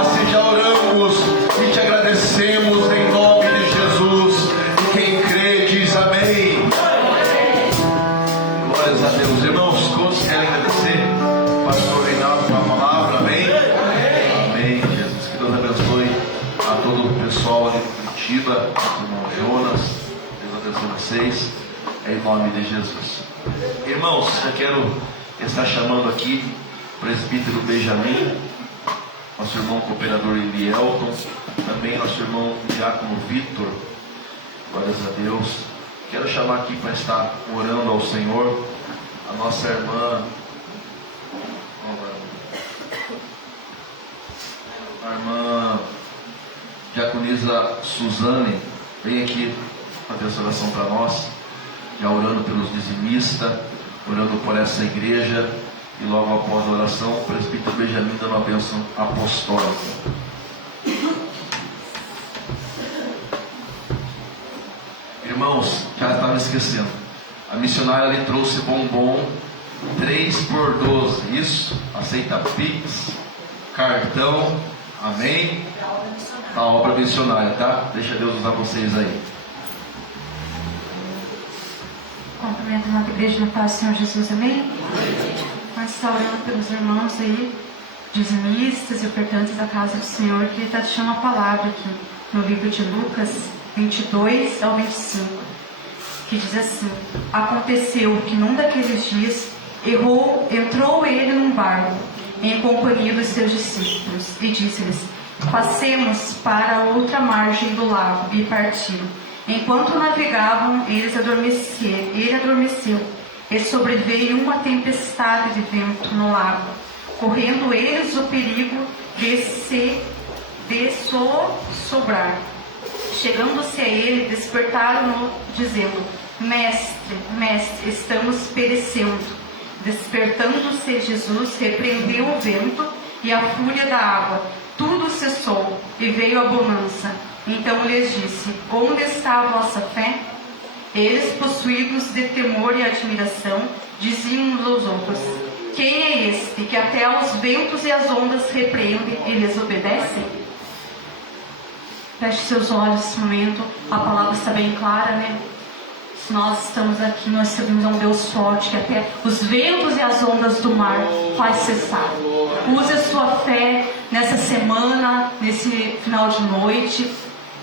Assim já oramos e te agradecemos em nome de Jesus. E quem crê diz amém. Glórias a Deus. Irmãos, todos querem agradecer o pastor Reinaldo com a palavra, amém? Amém, Jesus. Que Deus abençoe a todo o pessoal ali de Curitiba, o irmão Jonas. Deus abençoe vocês, em nome de Jesus. Irmãos, eu quero estar chamando aqui o presbítero Benjamin, nosso irmão cooperador Elielton, também nosso irmão Diácono Vitor. Glórias a Deus. Quero chamar aqui para estar orando ao Senhor a nossa irmã, a irmã diaconisa Suzane. Vem aqui fazer essa oração para nós, já orando pelos dizimistas, orando por essa igreja. E logo após a oração, o presbítero Benjamin dando a bênção apostólica. Irmãos, já estava esquecendo. A missionária ali trouxe bombom 3 por 12. Isso? Aceita Pix, cartão, amém? Da obra missionária, tá? Deixa Deus usar vocês aí. Cumprimento a igreja na paz do Senhor Jesus, amém? Nós estamos orando pelos irmãos aí, dizimistas e ofertantes da casa do Senhor, que Ele está deixando uma palavra aqui no livro de Lucas 22 ao 25, que diz assim: aconteceu que num daqueles dias entrou ele num barco em companhia dos seus discípulos e disse-lhes: passemos para a outra margem do lago, e partiram. Enquanto navegavam, ele adormeceu, e sobreveio uma tempestade de vento no lago, correndo eles o perigo de sossobrar. Chegando-se a ele, despertaram-no, dizendo: Mestre, estamos perecendo. Despertando-se Jesus, repreendeu o vento e a fúria da água. Tudo cessou, e veio a bonança. Então lhes disse: onde está a vossa fé? Eles, possuídos de temor e admiração, diziam uns aos outros: quem é este que até aos ventos e às ondas repreende e lhes obedece? Feche seus olhos nesse momento. A palavra está bem clara, né? Se nós estamos aqui, nós servimos a um Deus forte, que até os ventos e as ondas do mar faz cessar. Use a sua fé nessa semana, nesse final de noite.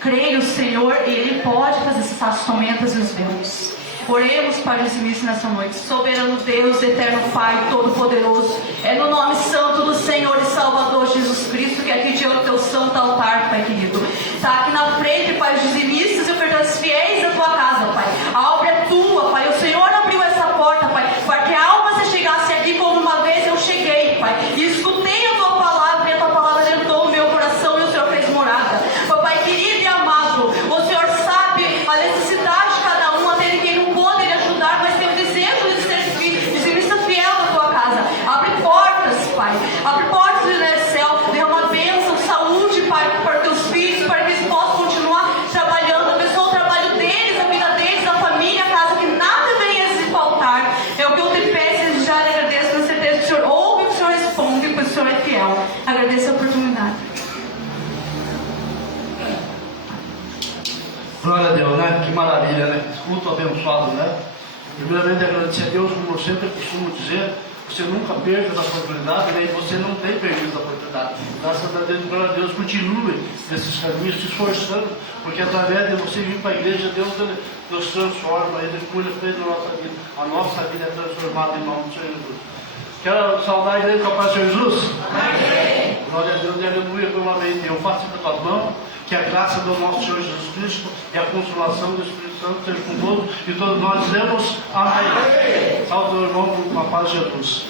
Creia o Senhor e Ele pode fazer cessar as tormentas e os ventos. Oremos para esse início nessa noite. Soberano Deus, eterno Pai, todo-poderoso, é no nome santo do Senhor e Salvador Jesus Cristo que aqui diante do teu santo altar, Pai querido, está aqui na frente, Pai, os dizimistas e ofertantes fiéis da tua casa, Pai. A obra é tua, Pai. O Senhor abriu essa porta, Pai, para que a alma se chegasse aqui como uma vez eu cheguei, Pai, e escutei a tua palavra, e a tua palavra entrou no meu coração e o Senhor fez morada. Pai querido e amado, o Senhor sabe a necessidade de cada um, até de quem não pode lhe ajudar, mas tem o desejo de ser dizimista fiel da tua casa. Abre portas, Pai, abre portas do céu, derrama bênção, saúde, Pai, para teus filhos, para que eles possam continuar trabalhando. Abençoa o trabalho deles, a vida deles, a família, a casa, que nada venha a se faltar. É o que eu te peço e já lhe agradeço, com certeza que o Senhor ouve, que o Senhor responde, porque o Senhor é fiel. Agradeço a oportunidade. Glória a Deus, né? Que maravilha, né? Culto abençoado, né? Primeiramente, agradecer a Deus, como eu sempre costumo dizer, você nunca perde a oportunidade, né? E você não tem perdido a oportunidade. Graças a Deus, glória a Deus, continue nesses caminhos, se esforçando, porque através de você vir para a igreja, Deus transforma, Ele cuida na nossa vida. A nossa vida é transformada em nome do Senhor Jesus. Quero saudar a igreja com a paz do Senhor Jesus? Amém. Glória a Deus e aleluia pela vez. Eu faço da tua mão, que a graça do nosso Senhor Jesus Cristo e a consolação do Espírito Santo seja com todos, e todos nós dizemos amém. Salve o irmão com a paz de Jesus.